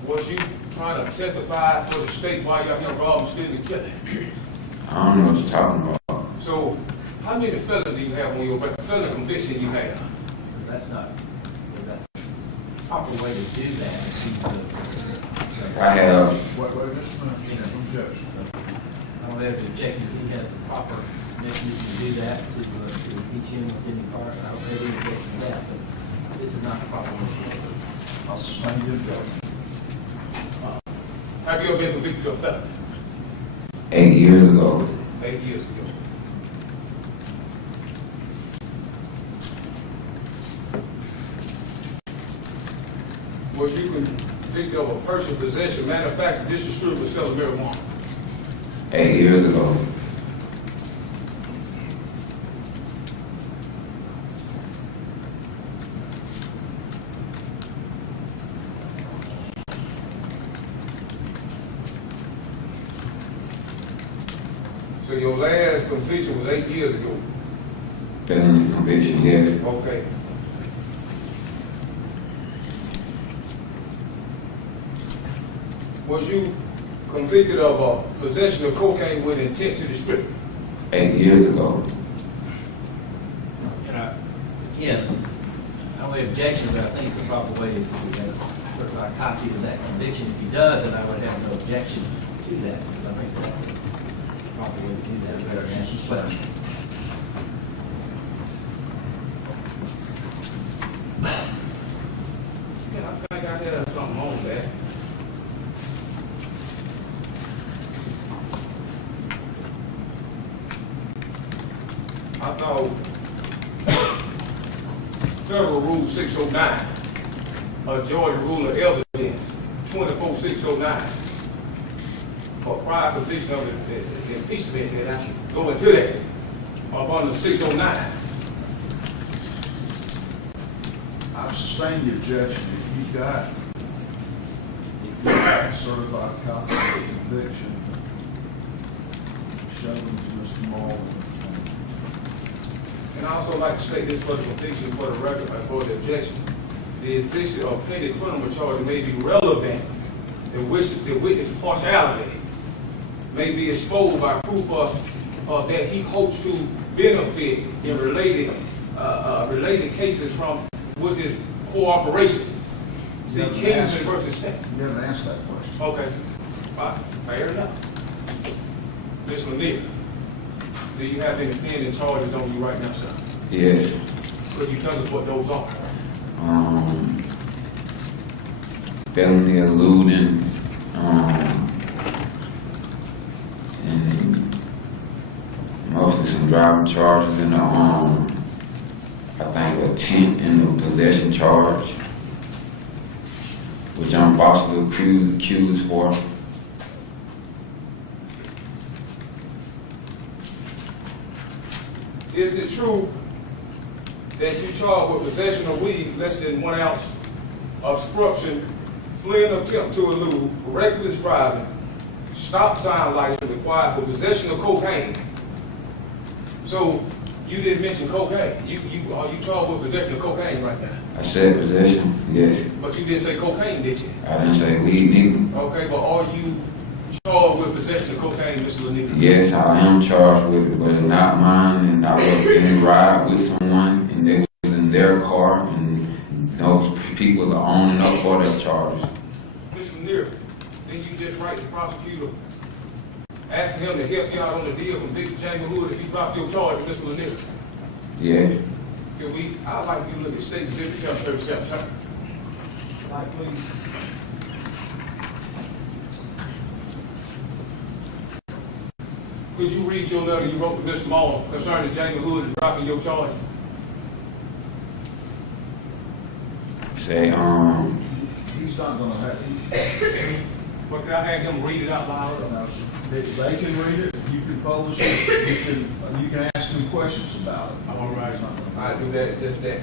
was you trying to testify for the state while you're here robbing, stealing, and killing? I don't know what you're talking about. So, how many felonies do you have on your record? Felony conviction you have? That's not, the proper way to do that is to, I have, Wait just a minute, objection. I don't have to check if he has the proper mechanism to do that, to reach in within the car. I don't have any objection to that, but this is not the proper way to do it. I'll suspend the objection. Have you ever been convicted of felony? 8 years ago. 8 years ago. Was you convicted of a person possession, manufacture, distribute, or sell marijuana? 8 years ago. So your last conviction was 8 years ago? Felony conviction, yes. Okay. Was you convicted of possession of cocaine with intent to distribute? 8 years ago. And again, our objection, but I think the proper way is to have a certified copy of that conviction. If he does, then I would have no objection to that, because I think that's the proper way to do that. Better than Objections sustained. Yeah, I think I had something on that. I thought Federal Rule 609, Georgia Rule of Evidence 24609, for prior conviction of the impeachment, that I should go into that up under 609. I've sustained the objection. If you've got a certified copy of the conviction, show them to Mr. Mull. And I also like to state this for the conviction, for the record, and for the objection. The existence of pending criminal charges may be relevant. The witness partiality may be exposed by proof of that he hopes to benefit in related cases from with his cooperation. See, Kingsman versus State. You haven't answered that question. Okay, fair enough. Ms. Lanier, do you have any pending charges on you right now, sir? Yes. Could you tell us what those are? Felony eluding, and mostly some driving charges and I think a tent in the possession charge, which I'm possibly accused for. Isn't it true that you charged with possession of weed less than 1 ounce, obstruction, fleeing attempt to elude, reckless driving, stop sign license required for possession of cocaine? So you didn't mention cocaine. Are you charged with possession of cocaine right now? I said possession, yes. But you didn't say cocaine, did you? I didn't say weed neither. Okay, but are you charged with possession of cocaine, Mr. Lanier? Yes, I am charged with it, but it's not mine, and I was in a ride with someone, and they was in their car, and those people are owning up for their charges. Mr. Lanier, didn't you just write the prosecutor asking him to help you out on the deal from Victor James Hood if you dropped your charge, Mr. Lanier? Yes. I'd like you to look at State Exhibit 737, sir. Like, please. Could you read your letter you wrote to Mr. Mull concerning James Hood and dropping your charge? Say, He's not gonna have, But can I have him read it out loud? now, they can read it, you can publish it, you can ask them questions about it. All right. I do that, just that.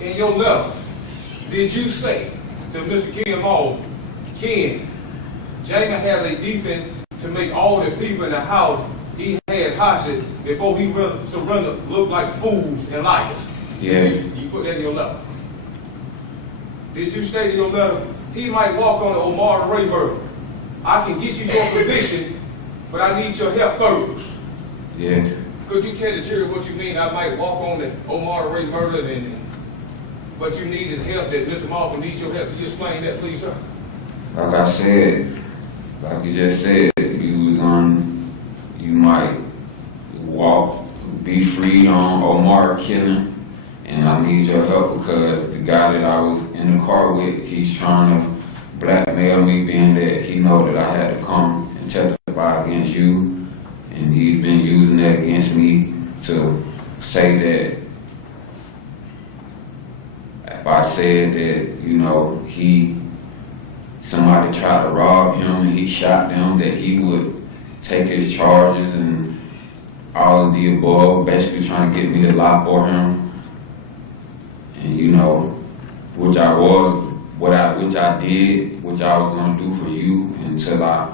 In your letter, did you say to Mr. Ken Mull, Ken, Jamie has a defense to make all the people in the house he had hostage before he surrendered look like fools and liars? yeah, You put that in your letter. Did you state in your letter, he might walk on the Omar Ray murder? I can get you your conviction, but I need your help first. yeah. Could you tell the jury what you mean? I might walk on the Omar Ray murder, but you needed help, that Mr. Marshall needs your help. Could you explain that, please, sir? Like I said, like you just said, you might walk, be freed on Omar killing, and I need your help because the guy that I was in the car with, he's trying to blackmail me, being that he know that I had to come and testify against you, and he's been using that against me to say that if I said that, you know, somebody tried to rob him and he shot them, that he would take his charges and all of the above, basically trying to get me to lie for him. And you know, which I did, which I was gonna do for you until I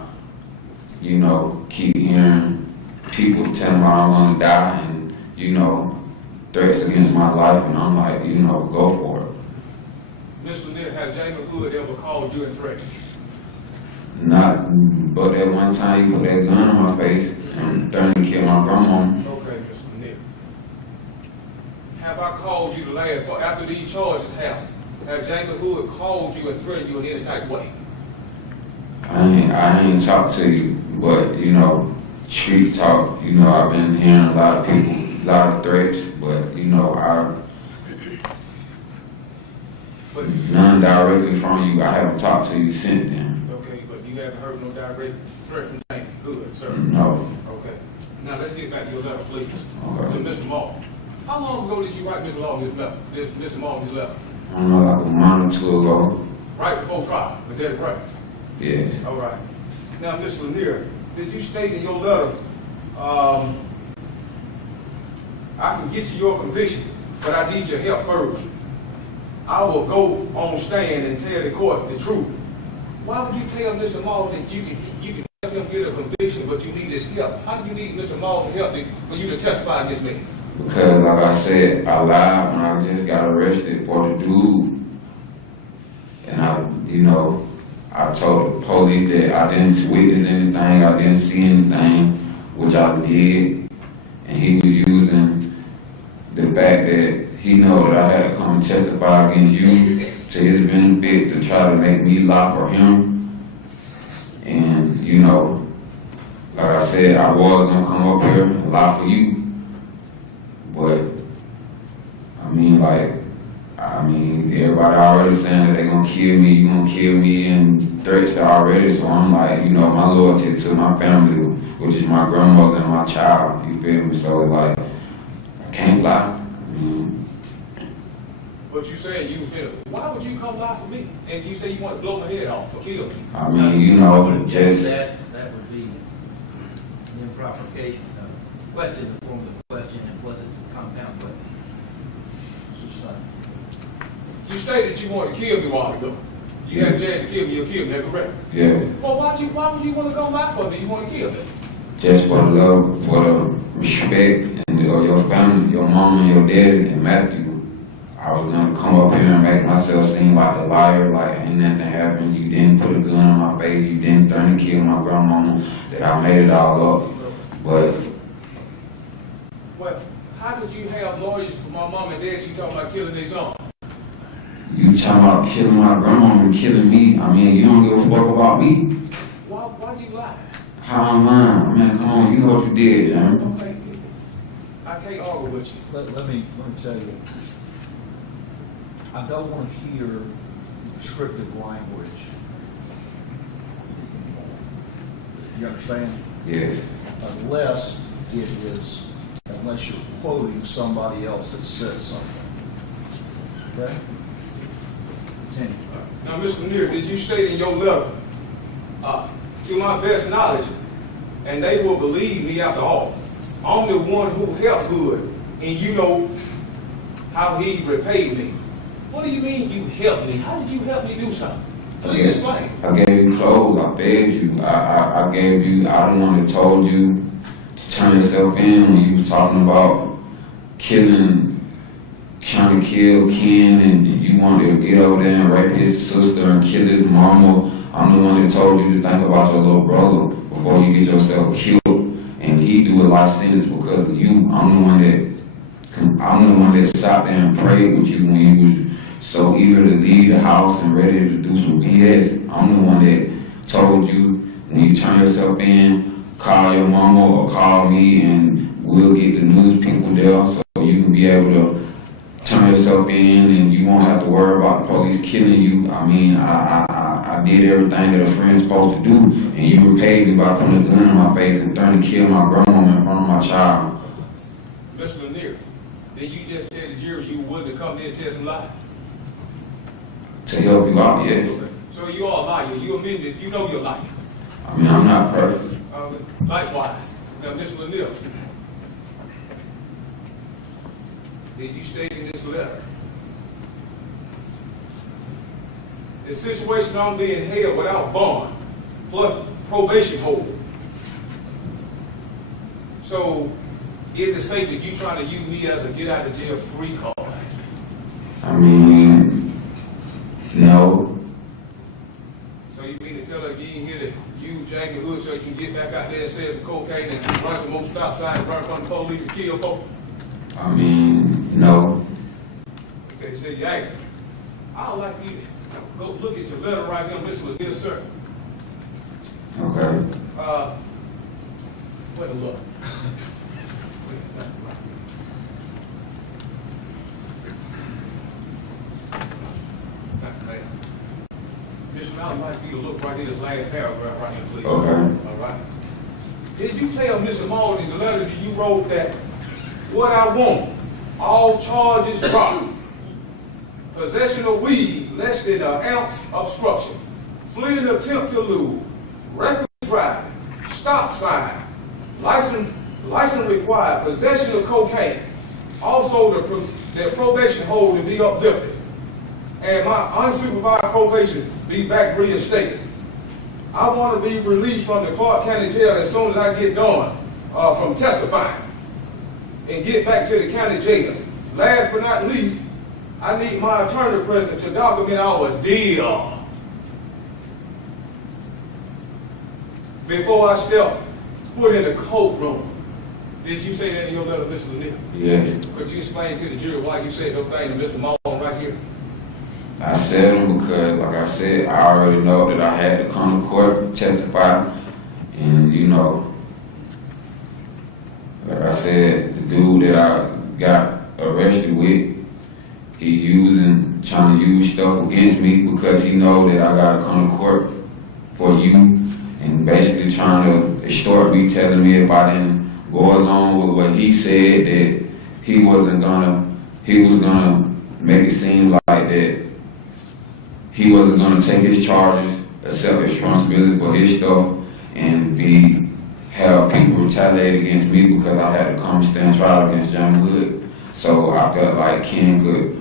you know, keep hearing people telling me I'm gonna die and, you know, threats against my life, and I'm like, you know, go for it. Mr. Lanier, has Jamie Hood ever called you and threatened you? Not, but at one time he put that gun in my face and threatened to kill my grandma. Okay, Mr. Lanier. Have I called you the last, or after these charges happened, have Jamie Hood called you and threatened you in any type of way? I ain't talked to you, but, you know, street talk, you know, I've been hearing a lot of people, a lot of threats, but, you know, none directly from you. I haven't talked to you since then. Okay, but you haven't heard no direct threat from Jamie Hood, sir? No. Okay. Now let's get back to your letter, please. Okay. To Mr. Martin. How long ago did you write Mr. Martin this letter? Mr. Martin this letter? I don't know, like a month or two ago. Right before trial, with that right? Yeah. All right. Now, Mr. Lanier, did you state in your letter, I can get you your conviction, but I need your help first. I will go on stand and tell the court the truth. Why would you tell Mr. Martin that you can help him get a conviction, but you need his help? How do you need Mr. Martin help for you to testify in this man? Because, like I said, I lied when I just got arrested for the dude. And I told the police that I didn't witness anything, I didn't see anything, which I did. And he was using the fact that he know that I had to come and testify against you to his benefit to try to make me lie for him. And, you know, like I said, I was gonna come up here and lie for you. But, everybody already saying that they gonna kill me, you gonna kill me, and threats already, so I'm like, you know, my loyalty to my family, which is my grandmother and my child, you feel me? So, like, I can't lie. But you saying you feel, why would you come lie for me? And you say you want to blow my head off or kill me? I mean, you know, just... That would be an improper question, the form of the question, and was it a compound question? You stated you wanted to kill me a while ago. You had a chance to kill me, you'll kill me, that's correct? Yeah. Well, why would you want to go lie for me? You want to kill me? Just for the love, for the respect, and your family, your mom and your dad, and Matthew. I was gonna come up here and make myself seem like a liar, like ain't nothing happened. You didn't put a gun in my face, you didn't threaten to kill my grandmama, that I made it all up. But well, how did you have lawyers for my mom and dad? You talking about killing their son? you talking about killing my grandmama and killing me. I mean, you don't give a fuck about me. Why'd you lie? How I'm lying? I mean, come on, you know what you did, man. Okay, I can't argue with you. Let me tell you, I don't want to hear descriptive language. You understand? Yeah. Unless you're quoting somebody else that said something. Okay? Continue. Now, Mr. Lanier, did you state in your letter, to my best knowledge, and they will believe me after all, I'm the one who helped Hood, and you know how he repaid me. What do you mean you helped me? How did you help me do something? Please explain. I gave you clothes, I fed you, I gave you, I the one that told you to turn yourself in when you was talking about trying to kill Ken, and you wanted to get over there and rape his sister and kill his mama. I'm the one that told you to think about your little brother before you get yourself killed, and he do a life sentence because of you. I'm the one that sat there and prayed with you when you was so eager to leave the house and ready to do some BS. I'm the one that told you when you turn yourself in, call your mama or call me, and we'll get the news people there so you can be able to turn yourself in and you won't have to worry about the police killing you. I mean, I did everything that a friend's supposed to do, and you repaid me by putting a gun in my face and threatening to kill my grandma in front of my child. Mr. Lanier, did you just tell the jury you were willing to come here and tell some lies? To help you out, yes. So you are a liar. You admit that you know you're a liar. I mean, I'm not perfect. Likewise. Now, Mr. Lanier, did you state in this letter, the situation I'm being held without bond, plus probation hold, So, is it safe that you trying to use me as a get out of jail free card? I mean, no. So you mean to tell her you ain't here to use Jamie Hood so you can get back out there and sell the cocaine and run some more stop signs, run from the police and kill folks? I mean, no. Okay, say, Yankee, I would like you to go look at your letter right here, Mr. Lanier, sir. Okay. Wait a look. Bishop, I would like you to look right here, this last paragraph right here, please. Okay. All right. Did you tell Mr. Moore in the letter that you wrote that what I want, all charges dropped, possession of weed less than an ounce obstruction, fleeing attempt to elude, reckless driving, stop sign, license required, possession of cocaine, also the probation hold to be uplifted, and my unsupervised probation be back reinstated. I want to be released from the Clark County Jail as soon as I get done from testifying and get back to the county jail. Last but not least, I need my attorney present to document our deal before I step foot in the courtroom. Did you say that in your letter, Mr. Lanier? Yes. Could you explain to the jury why you said those things to Mr. Malone right here? I said them because, like I said, I already know that I had to come to court, testify, and you know, like I said, the dude that I got arrested with, he's trying to use stuff against me because he know that I gotta come to court for you, and basically trying to extort me, telling me if I didn't go along with what he said, that he was gonna make it seem like that he wasn't gonna take his charges, accept responsibility for his stuff, and have people retaliate against me because I had to come stand trial against Jamie Hood. So I felt like Ken could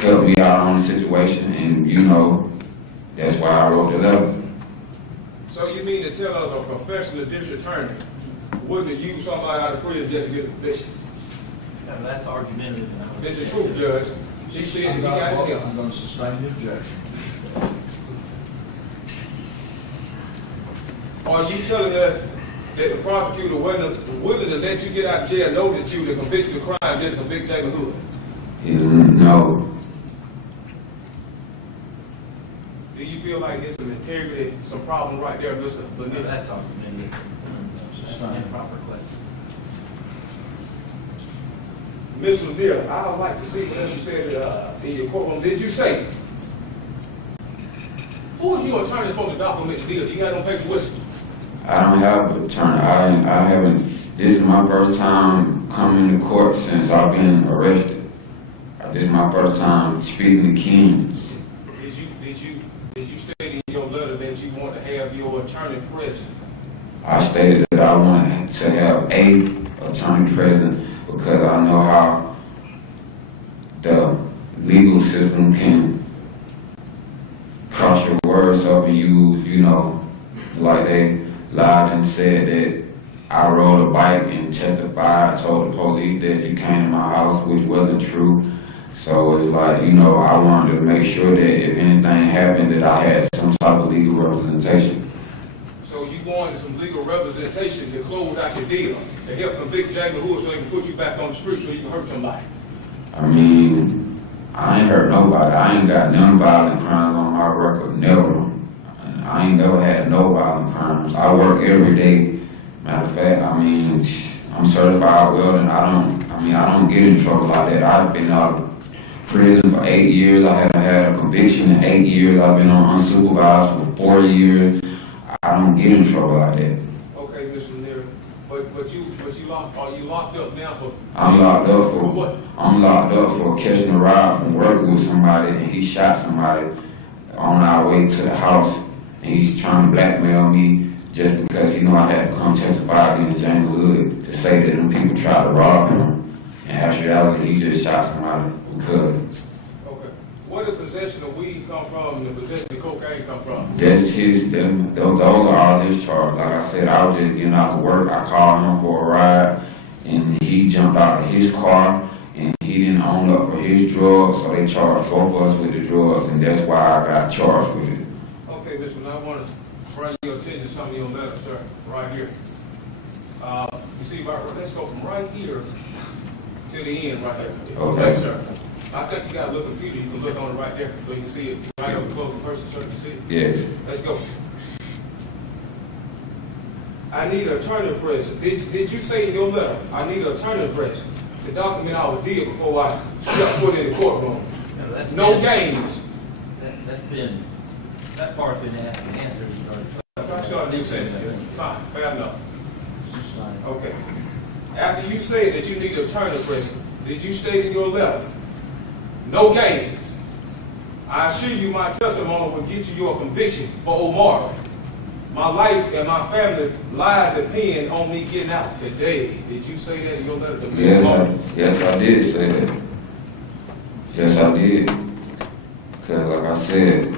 help me out on the situation, and you know, that's why I wrote the letter. So you mean to tell us a professional district attorney wouldn't use somebody out of prison just to get a conviction? Yeah, but that's argumentative. It's the truth, Judge. She said he got it. I'm gonna sustain the objection. Are you telling us that the prosecutor wasn't willing to let you get out of jail, know that you were convicted of crime, just to convict Jamie Hood? No. Do you feel like it's some integrity, some problem right there, Mr. Yeah, Lanier? that's argumentative. That's an improper question. Mr. Lanier, I would like to see what you said in your courtroom. Did you say, who is your attorney supposed to document the deal? Do you have no paper with you? I don't have an attorney. I haven't, this is my first time coming to court since I've been arrested. This is my first time speaking to Ken. Did you state in your letter that you want to have your attorney present? I stated that I wanted to have an attorney present because I know how the legal system can cross your words up and use, you know, like they lied and said that I rode a bike and testified, told the police that you came to my house, which wasn't true. So it's like, you know, I wanted to make sure that if anything happened that I had some type of legal representation. So you wanted some legal representation to close out your deal, to help convict Jamie Hood so they can put you back on the street so you can hurt somebody? I mean, I ain't hurt nobody. I ain't got none violent crimes on my record, never. I ain't never had no violent crimes. I work every day. Matter of fact, I mean, I'm certified welding. I don't get in trouble like that. I've been out of prison for 8 years. I haven't had a conviction in 8 years. I've been on unsupervised for 4 years. I don't get in trouble like that. Okay, Mr. Lanier, are you locked up now for? I'm locked up for what? I'm locked up for catching a ride from working with somebody, and he shot somebody on our way to the house, and he's trying to blackmail me just because he know I had to come testify against Jamie Hood to say that them people tried to rob him. In actuality, he just shot somebody because. Okay. where the possession of weed come from and the possession of cocaine come from? That's those are all his charges. Like I said, I was just getting out to work. I called him for a ride, and he jumped out of his car, and he didn't own up for his drugs, so they charged both of us with the drugs, and that's why I got charged with it. Okay, Mr. Now I want to bring your attention to some of your letters, sir, right here. You see, let's go from right here to the end right there. Okay. Sir. I think you got a little computer, you can look on it right there, so you can see it right up close to the person, sir, you can see it? Yes. Let's go. I need an attorney present. Did you say in your letter, I need an attorney present to document our deal before I step foot in the courtroom? No games. That part's been asked and answered. I'm sure you said that. Fine, fair enough. Okay. After you said that you need an attorney present, did you state in your letter, no games? I assure you my testimony will get you your conviction for Omar. My life and my family lives depend on me getting out today. Did you say that in your letter to me? Yes, I did say that. Yes, I did. Because like I said,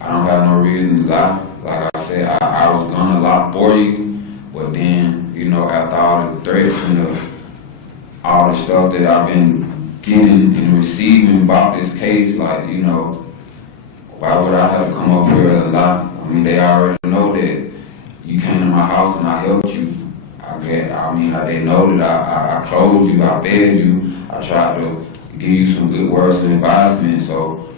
I don't have no reason to lie. Like I said, I was gonna lie for you, but then, you know, after all the threats and all the stuff that I've been getting and receiving about this case, like, you know, why would I have to come up here and lie? I mean, they already know that you came to my house and I helped you. They know that I clothed you, I fed you, I tried to give you some good words and advisement, so,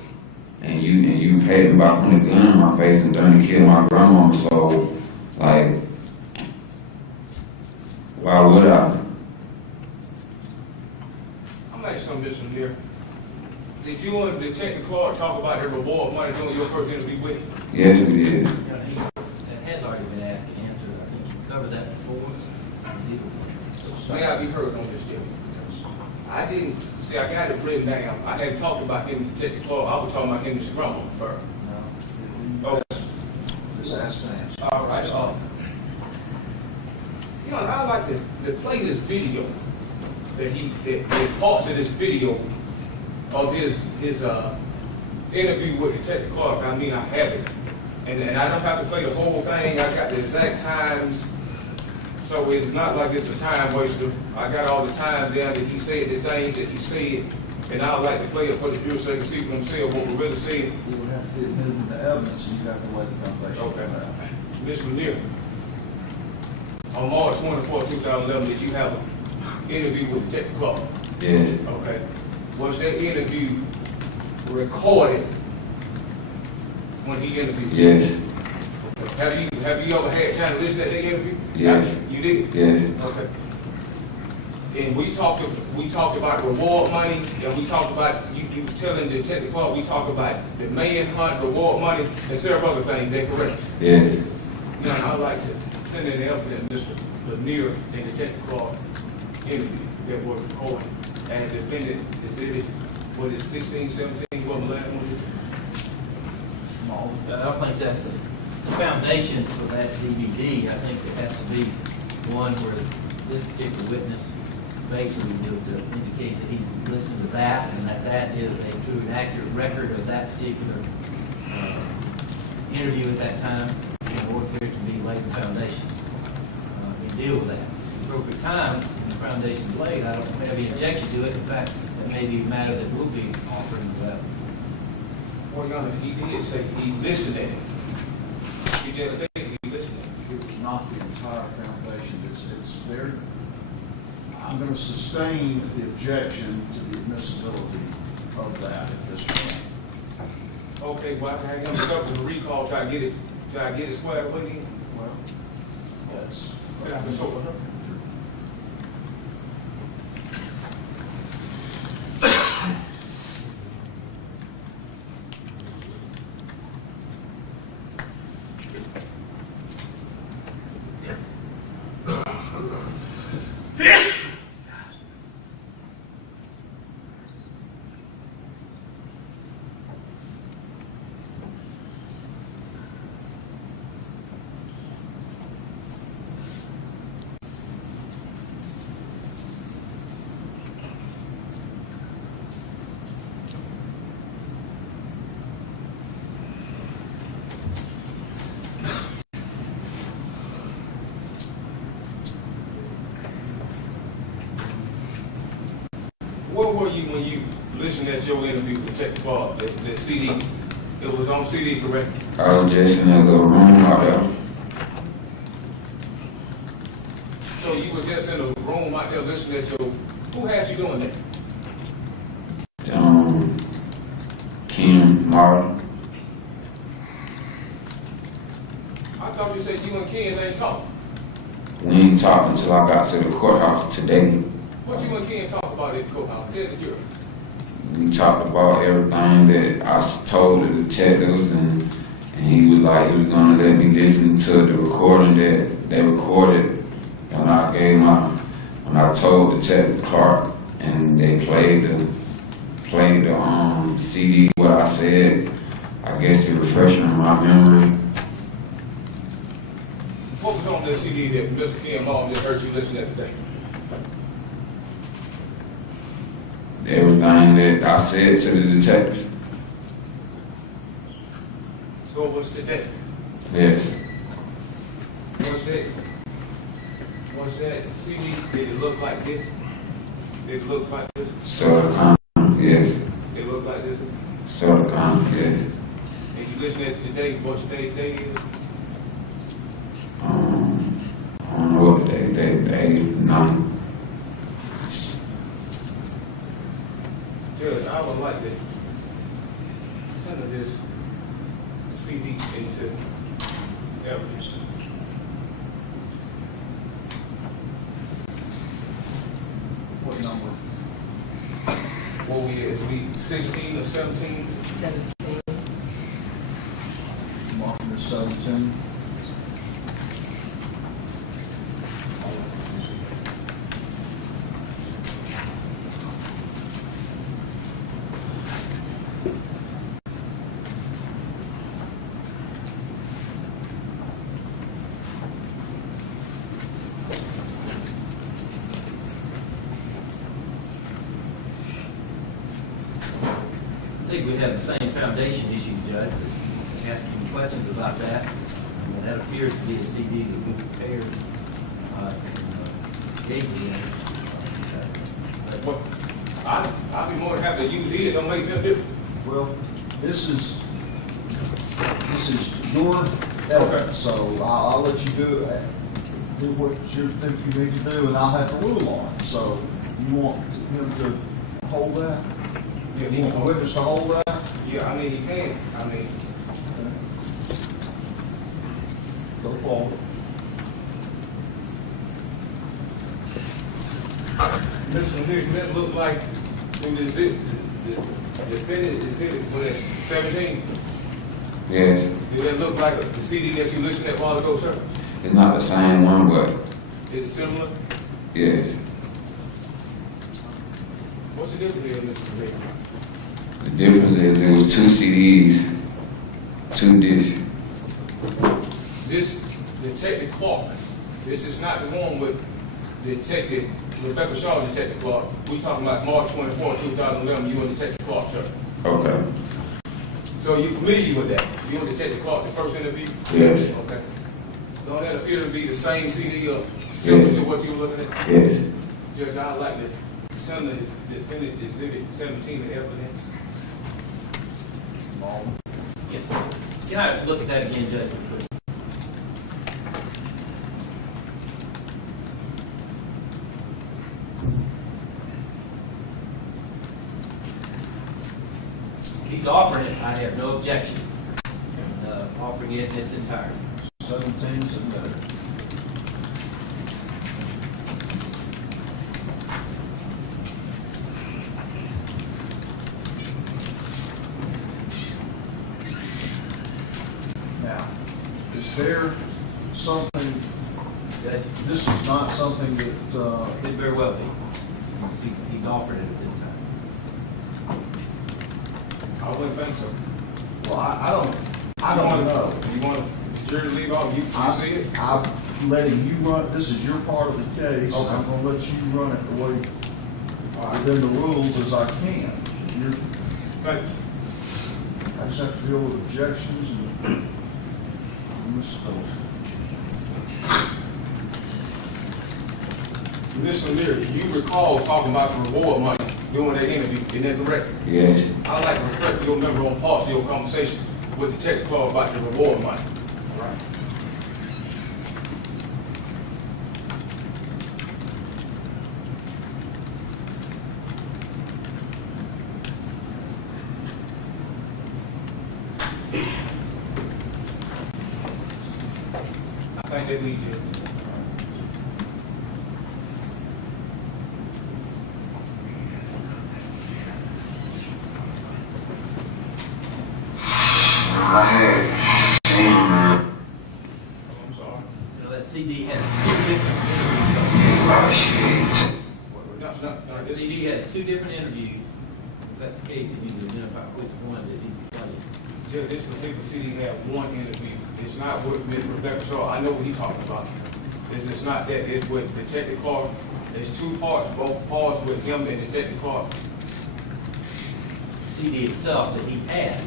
and you paid me by putting a gun in my face and threatening to kill my grandma, so, like, why would I? I'm like something different here. Did you and Detective Clark talk about the reward money during your first interview with him? Yes, we did. That has already been asked and answered. I think you covered that before. May I be heard on this, Jim? I didn't, see, I got it written down. I hadn't talked about him to Detective Clark. I was talking about him to grandma first. No. Oh, Just ask to answer. all right. You know, I like to play this video that parts of this video of his interview with Detective Clark. I mean, I have it. And I don't have to play the whole thing. I got the exact times. So it's not like it's a time waster. I got all the time there that he said the things that he said. And I would like to play it for the jury so they can see for themselves what we really said. You would have to get moved into evidence, and you have to lay the foundation for that. Ms. Lanier, on March 24, 2011, did you have an interview with Detective Clark? Yes. Okay. Was that interview recorded when he interviewed you? Yes. Have you ever had time to listen to that interview? Yes. You did? Yes. Okay. And we talked about reward money, and we talked about you telling Detective Clark, we talked about the manhunt, reward money, and several other things. Is that correct? Yes. Now, I'd like to send in the evidence Mr. Lanier and Detective Clark interview that was recorded as defendant exhibit, what is 16, 17, what the last one is? Small. I think that's the foundation for that DVD. I think it has to be one where this particular witness basically would indicate that he listened to that and that is a true and accurate record of that particular interview at that time in order for it to be laid the foundation and deal with that. At the appropriate time, when the foundation is laid, I don't have any objection to it. In fact, that may be a matter that will be offered in the evidence. Well, Your Honor, he did say he listened at it. He just stated he listened at It was not the entire foundation. It's very, I'm going to sustain the objection to the admissibility of that at this point. it. Okay, well, I had him stuck with the recall, try to get it squared away then. Well, that's. Yeah, it's over. mentioned at your interview with Detective Clark that CD, it was on CD, correct? I was just in that little room out there. So you were just in a room out there listening at your, who had you doing that? Ken Martin. I thought you said you and Ken ain't talking. We ain't talked until I got to the courthouse today. What you and Ken talk about at the courthouse? Tell the jury. We talked about everything that I told the detectives, and he was like, he was gonna let me listen to the recording that they recorded when I told Detective Clark, and they played the CD, what I said. I guess to refreshing my memory. What was on that CD that Mr. Ken Martin just heard you listen at today? Everything that I said to the detective. So it was today. Yes. Was that CD, did it look like this? Did it look like this? Sort of, kind of, yes. Did it look like this? Sort of, kind of, yes. And you listen at it today, what today's date is? I don't know what they 9. Judge, I would like to send this CD into evidence. What number? What we is, we 16 or 17? 17. Marking is 17. I think we have the same foundation issue, Judge, but asking questions about that. And that appears to be a CD that we prepared and gave you. Well, I'd be more than happy to use it, don't make no difference. Well, this is your evidence, so I'll let you do what you think you need to do, and I'll have to rule on it. So you want him to hold that? Yeah, You want the witness to hold that? Yeah, I mean, he can, I mean, Go forward. Mr. Nick, that look like, through this, the defendant exhibit, was that 17? Yes. Did that look like the CD that you listened at a while ago, sir? It's not the same one, but Is it similar? yes. What's the difference here, Mr. Nick? The difference is there was 2 CDs, 2 discs. This Detective Clark, this is not the one with Detective Rebecca Shaw, Detective Clark. We talking about March 24, 2011, you and Detective Clark, sir. Okay. So you familiar with that? You and Detective Clark, the first interview? Yes. Okay. Don't that appear to be the same CD or similar to what you were looking at? Yes. Judge, I'd like to send the defendant exhibit 17 of evidence. Yes, sir. Can I look at that again, Judge? please? He's offering it. I have no objection. Offering it in its entirety. 17 is better. Now, is there something, Judge, this is not something that, could very well be. He's offered it at this time. I wouldn't think so. well, I don't know. You want the jury to leave off, you see it? I'm letting you run, this is your part of the case. Okay. I'm gonna let you run it the way, within the rules as I can. You're, Thanks. I just have to deal with objections and Mr. Leary, you recall talking about the reward money during that interview, is that correct? Yes. I'd like to refer to your member on parts of your conversation with Detective Clark about the reward money. All right. I think that leads you. I had seen him, man. I'm sorry. So that CD has two different interviews. A lot of shit. No, The CD has two different interviews. If that's the case, you need to identify which one that he's playing. This particular CD had one interview. It's not with Ms. Rebecca Shaw. I know what he's talking about. This is not that. It's with Detective Clark. There's two parts, both parts with him and Detective Clark. The CD itself that he had,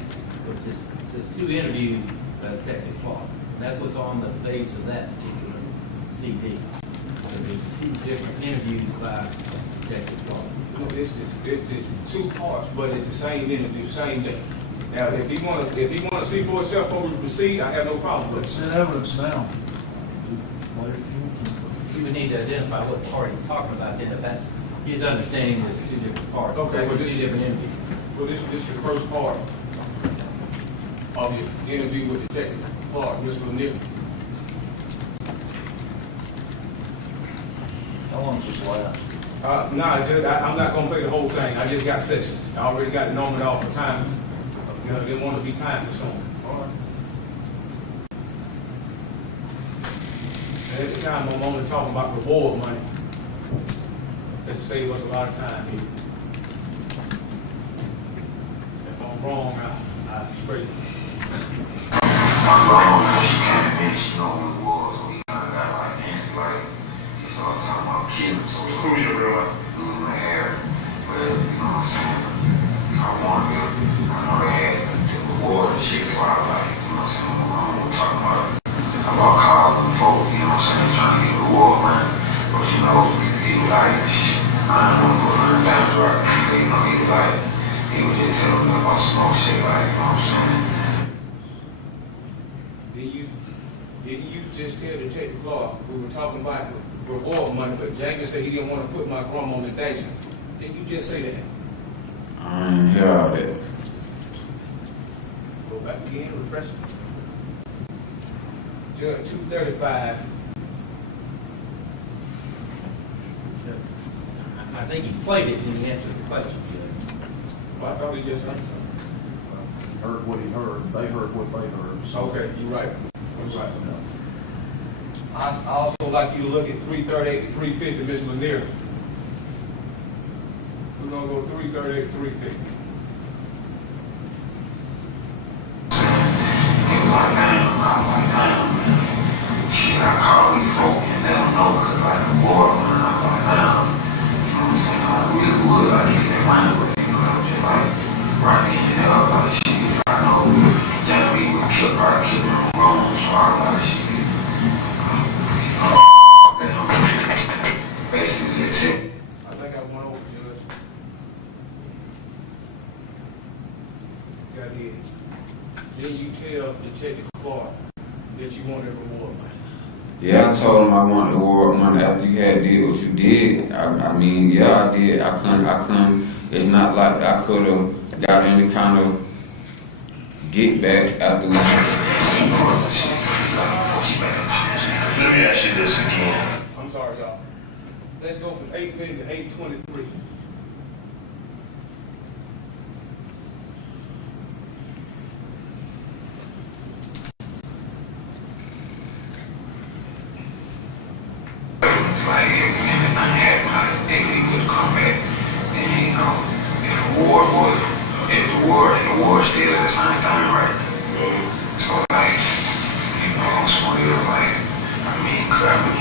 which is, it says two interviews by Detective Clark. And that's what's on the face of that particular CD. So there's two different interviews by Detective Clark. You know, this is two parts, but it's the same interview, same day. Now, if he wanna see for himself before we proceed, I have no problem with It's it. in evidence now. You would need to identify what part he's talking about then, if that's his understanding is two different parts. Okay, So well, two this- different interviews. Well, this is the first part of your interview with Detective Clark, Mr. Lanier. How long does this last? I'm not gonna play the whole thing. I just got sections. I already got the number off for time. You know, didn't want to be time consuming. All right. And at the time, I'm only talking about reward money. That saved us a lot of time here. If I'm wrong, I straighten. My grandma, she kind of mentioned, you know, who it was, so he kind of got like answers like, he started talking about killing, so who's your real life? Losing my hair, but, you know what I'm saying, I wanted to, I know they had the reward and shit, so I was like, you know what I'm saying, I'm talking about cars and folks, you know what I'm saying, trying to get a reward, man, but you know, he was like, I don't know, put $100 right, you know, he was like, he was just telling me about some more shit, like, you know what I'm saying. Did you just tell Detective Clark, we were talking about reward money, but James said he didn't want to put my grandma on the dash. Did you just say that? I didn't hear all that. Go back again, refresh it. Judge 235. I think he played it when he answered the question. Well, I thought he just heard He heard what he heard, they heard what they heard. So Okay, you're right. You're right. I also like you to look at 338 to 350, Mr. Lanier. We're gonna go 338 to 350. Shit, I call these folk and they don't know because like the water running out like now. You know what I'm saying? I really would like get that money, but you know, I'm just like right in and out like shit. If I know Jamie would probably kill me on wrong, so I was like shit. Basically just take. I think I went over, Judge. Got it. Then you tell Detective Clark that you wanted reward money. Yeah, I told him I wanted the reward money after you had did what you did. I mean, yeah, I did. I couldn't. It's not like I could have got any kind of get back after we. Let me ask you this again. I'm sorry, y'all. Let's go from 850 to 823. Like if anything happened, like they could come back. Then you know, if the war still at the same time, right? So like, you know, I'm swear, like, I mean,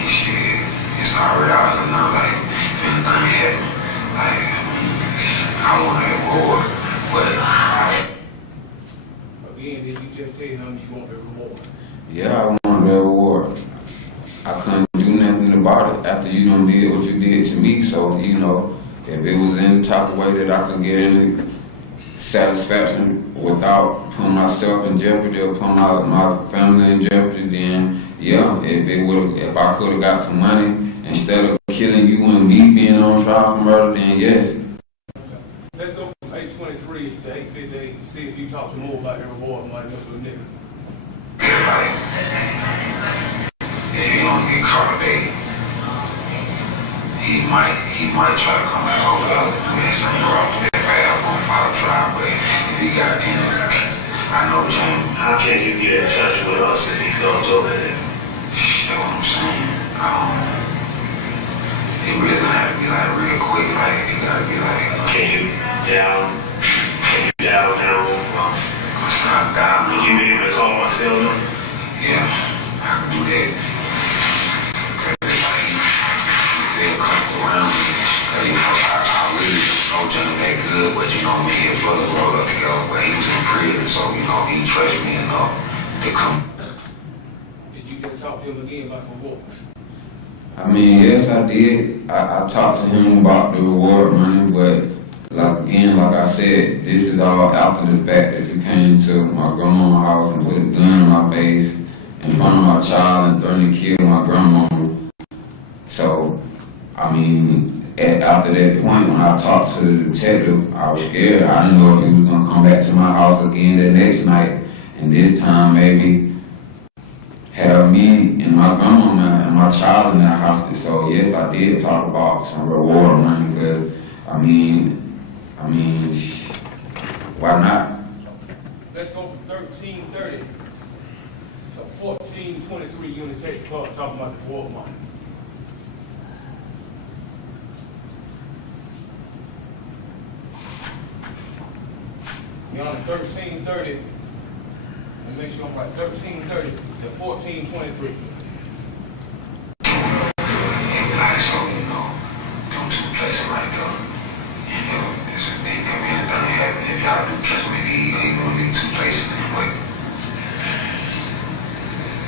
shit, it's already out there now. Like, if anything happened, like, I mean, I want that war, but Again, did you just tell him you want the reward? yeah, I want that reward. I couldn't do nothing about it after you done did what you did to me. So, you know, If it was any type of way that I could get any satisfaction without putting myself in jeopardy or putting my family in jeopardy, then yeah, if I could have got some money instead of killing you and me being on trial for murder, then yes. Let's go from 823 to 858, see if you talk some more about the reward money, Mr. Nigga. Like, if he don't get caught today, he might try to come back over the other same route to that path on Fire Drive, but if he got in it, I know James. How can you get in touch with us if he comes over there? That's what I'm saying. It really gonna have to be like real quick, like it gotta be like. Can you dial down? Stop dialing. Would you be able to call my cell number? Yeah, I can do that. Cause it's like you feel comfortable around me. Cause you know I really know Johnny that good, but you know me and his brother rolled up together, but he was in prison, so you know he trusted me enough to come. Did you get to talk to him again about the reward? I mean, yes, I did. I talked to him about the reward money, but like I said, this is all after the fact that you came to my grandma's house and put a gun in my face in front of my child and threatened to kill my grandma. So, I mean, after that point, when I talked to the detective, I was scared. I didn't know if he was going to come back to my house again the next night, and this time maybe have me and my grandma and my child in that hostage. So yes, I did talk about some reward money because, I mean, why not? Let's go from 1330 to 1423 unit take club talking about the reward money. You're on 1330, and make sure I'm right, 1330 to 1423. Like, so, you know, them two places right there. You know, if anything happen, if y'all do catch me, he gonna be two places anyway.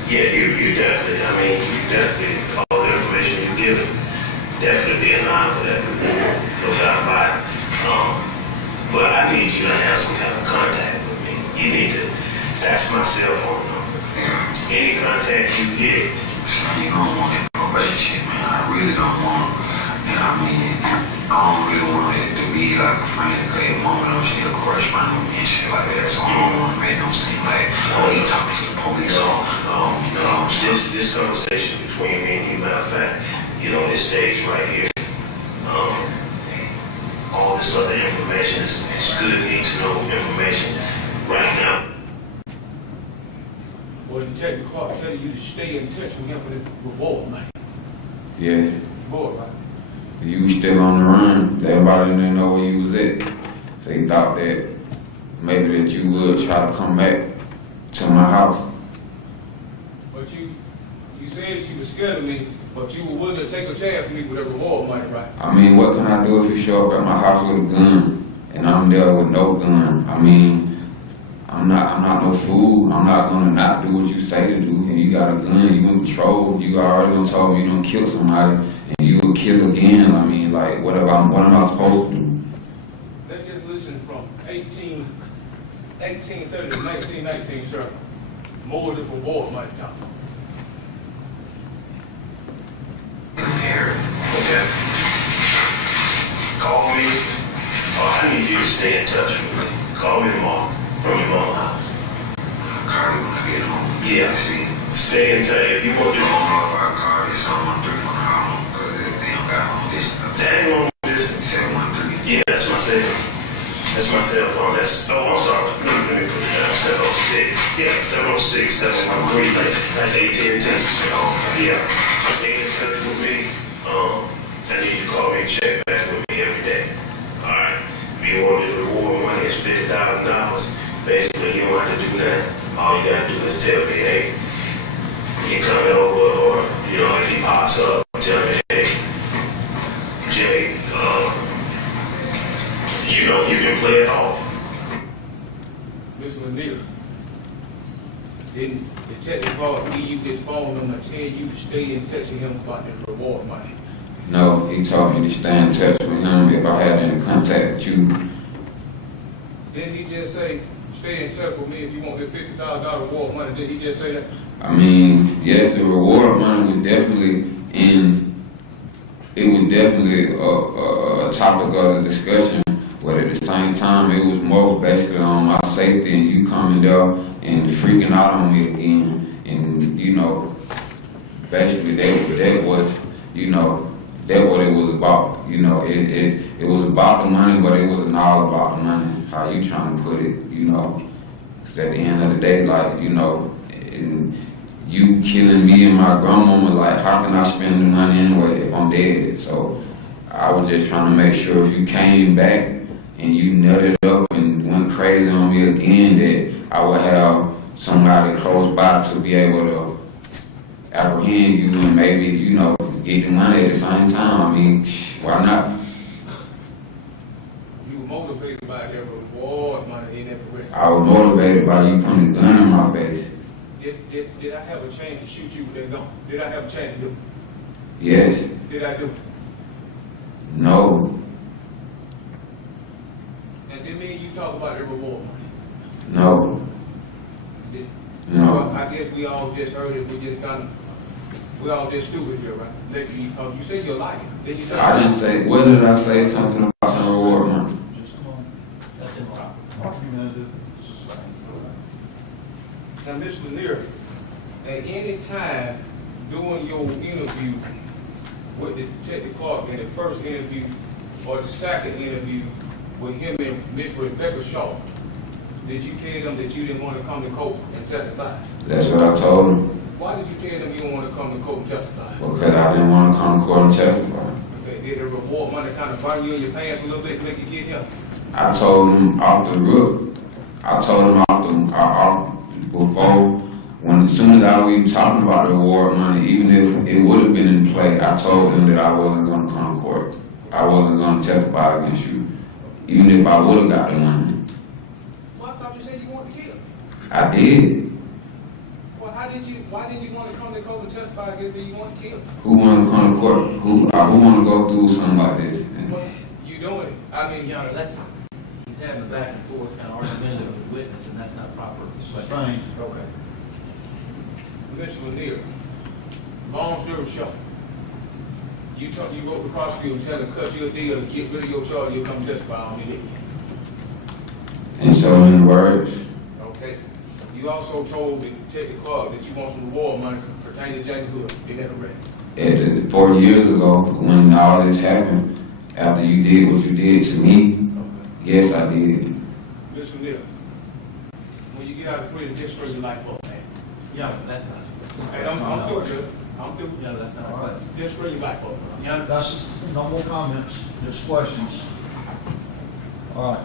Yeah, you definitely, all the information you're giving, definitely be in line for that reward, no doubt about it. But I need you to have some kind of contact with me. You need to, that's my cell phone number. Yeah. Any contact you get. So you don't want it in a relationship, man. I really don't want it. And I mean, I don't really want it to be like a friend, cause at the moment I'm still crush my me and shit like that. So I don't want to make no seem like, oh, he talking to the police or, you know, This conversation between me and you, matter of fact, you know, this stage right here, all this other information is good, need to know information right now. Well, Detective Clark telling you to stay in touch with him for the reward money. Yeah, Reward, right? you was still on the run. Everybody didn't know where you was at. So they thought that maybe that you would try to come back to my house. But you said you were scared of me, but you were willing to take a chance with me with a reward money, right? I mean, what can I do if you show up at my house with a gun and I'm there with no gun? I mean, I'm not no fool. I'm not gonna not do what you say to do. And you got a gun, you in control. You already done told me you done kill somebody and you will kill again. I mean, like, what am I supposed to do? Let's just listen from 1830 to 1919, sir. More than reward money, Tom. Okay. Call me. I need you to stay in touch with me. Call me tomorrow from your mom's house. call you when I get home. Yeah. See, Stay in touch. If you want I to, don't know if I call this 113 from the home, cause they don't got home distance. that ain't long distance. 713. Yeah, that's my cell. That's my cell phone. I'm sorry. Let me put it down. 706. Yeah, 706, 713. That's AT&T. Yeah. Stay in touch with me. I need you to call me and check back with me every day. All right. If you want this reward money, it's $50,000. Basically, you don't have to do that. All you got to do is tell me, hey, you coming over, or, you know, if he pops up, tell me, hey, Jay, you know, you can play it off. Mr. Anita, didn't Detective Clark give you his phone number and tell you to stay in touch with him about the reward money? No, he told me to stay in touch with him if I had any contact with you. Didn't he just say, stay in touch with me if you want the $50,000 reward money? Did he just say that? I mean, yes, the reward money was definitely a topic of the discussion, but at the same time, it was more basically on my safety and you coming there and freaking out on me again. And, you know, basically that was, you know, that's what it was about. You know, it was about the money, but it wasn't all about the money, how you trying to put it, you know. Because at the end of the day, like, you know, and you killing me and my grandmama, like, how can I spend the money anyway if I'm dead? So I was just trying to make sure if you came back and you nutted up and went crazy on me again, that I would have somebody close by to be able to apprehend you and maybe, you know, get the money at the same time. I mean, why not? You were motivated by that reward money in every way. I was motivated by you putting a gun in my face. Did I have a chance to shoot you with that gun? Did I have a chance to do it? Yes. Did I do it? No. And then me and you talk about the reward money. No. Did, No. Well, I guess we all just heard it. We all just stupid here, right? You say you're lying. Then you say I didn't say, what did I say something about some reward money? Just a moment. That's improper. Argumentative, sustained. Now, Mr. Lanier, at any time during your interview with the Detective Clark, in the first interview or the second interview with him and Miss Rebecca Shaw, did you tell them that you didn't want to come to court and testify? That's what I told him. Why did you tell them you didn't want to come to court and testify? Because I didn't want to come to court and testify. Okay, did the reward money kind of burn you in your pants a little bit to make you get here? I told him off the rip. I told him before, as soon as I was talking about the reward money, even if it would have been in play, I told him that I wasn't going to come to court. I wasn't going to testify against you, even if I would have got the money. Well, I thought you said you wanted to kill. I did. Well, why didn't you want to come to court and testify against me? You want to kill? Who want to come to court? Who want to go through something like this? Well, you doing it. I mean, Your Honor, he's having a back and forth kind of argument with the witness, and that's not proper. Sustained. okay. Mr. Lanier, long story short, you wrote the prosecutor and tell him cut your deal to get rid of your charge, you'll come testify on me. In so many words, Okay. You also told the Detective Clark that you want some reward money pertaining to James Hood. Is that correct? 4 years ago, when all this happened, after you did what you did to me, yes, I did. Mr. Lanier, when you get out of prison, just straighten your life up, man. Your Honor, that's not. Hey, I'm through, Judge. I'm through. Your Honor, that's not a question. Just straighten your life up. Your Honor, That's, no more comments, just questions. All right.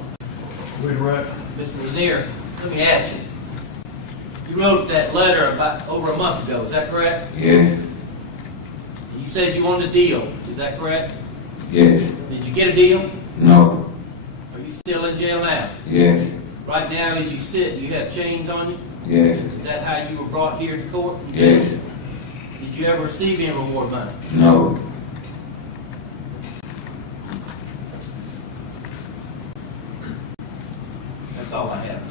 We direct. Mr. Lanier, let me ask you. You wrote that letter about over a month ago, is that correct? Yeah, You said you wanted a deal, is that correct? yes, Did you get a deal? no, Are you still in jail now? yes, Right now, as you sit, you have chains on you? yes, Is that how you were brought here to court? from jail? yes, Did you ever receive any reward money? no. That's all I have.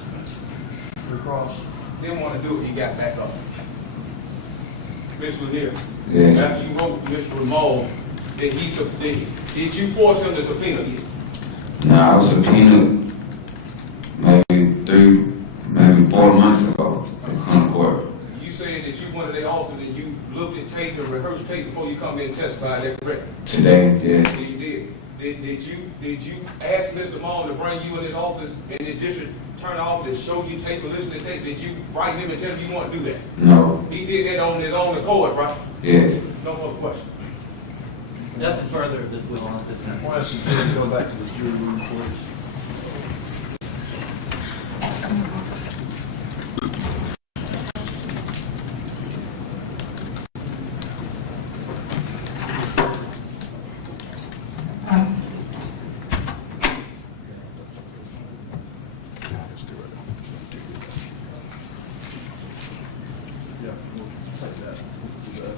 Recross. Didn't want to do it, he got back up. Mr. Lanier, Yes. after you wrote Mr. Ramal, did you force him to subpoena you? Now, I was subpoenaed maybe 4 months ago to come to court. You said that you went to their office and you looked at tape and rehearsed tape before you come in and testify, is that correct? Today, yes, Yeah, you did. Did you ask Mr. Maul to bring you in his office and the district attorney office to show you tape and listen to tape? Did you write him and tell him you want to do that? no, He did that on his own accord, right? yes. No further question. Nothing further of this witness at this time. Why don't you go back to the jury room, please?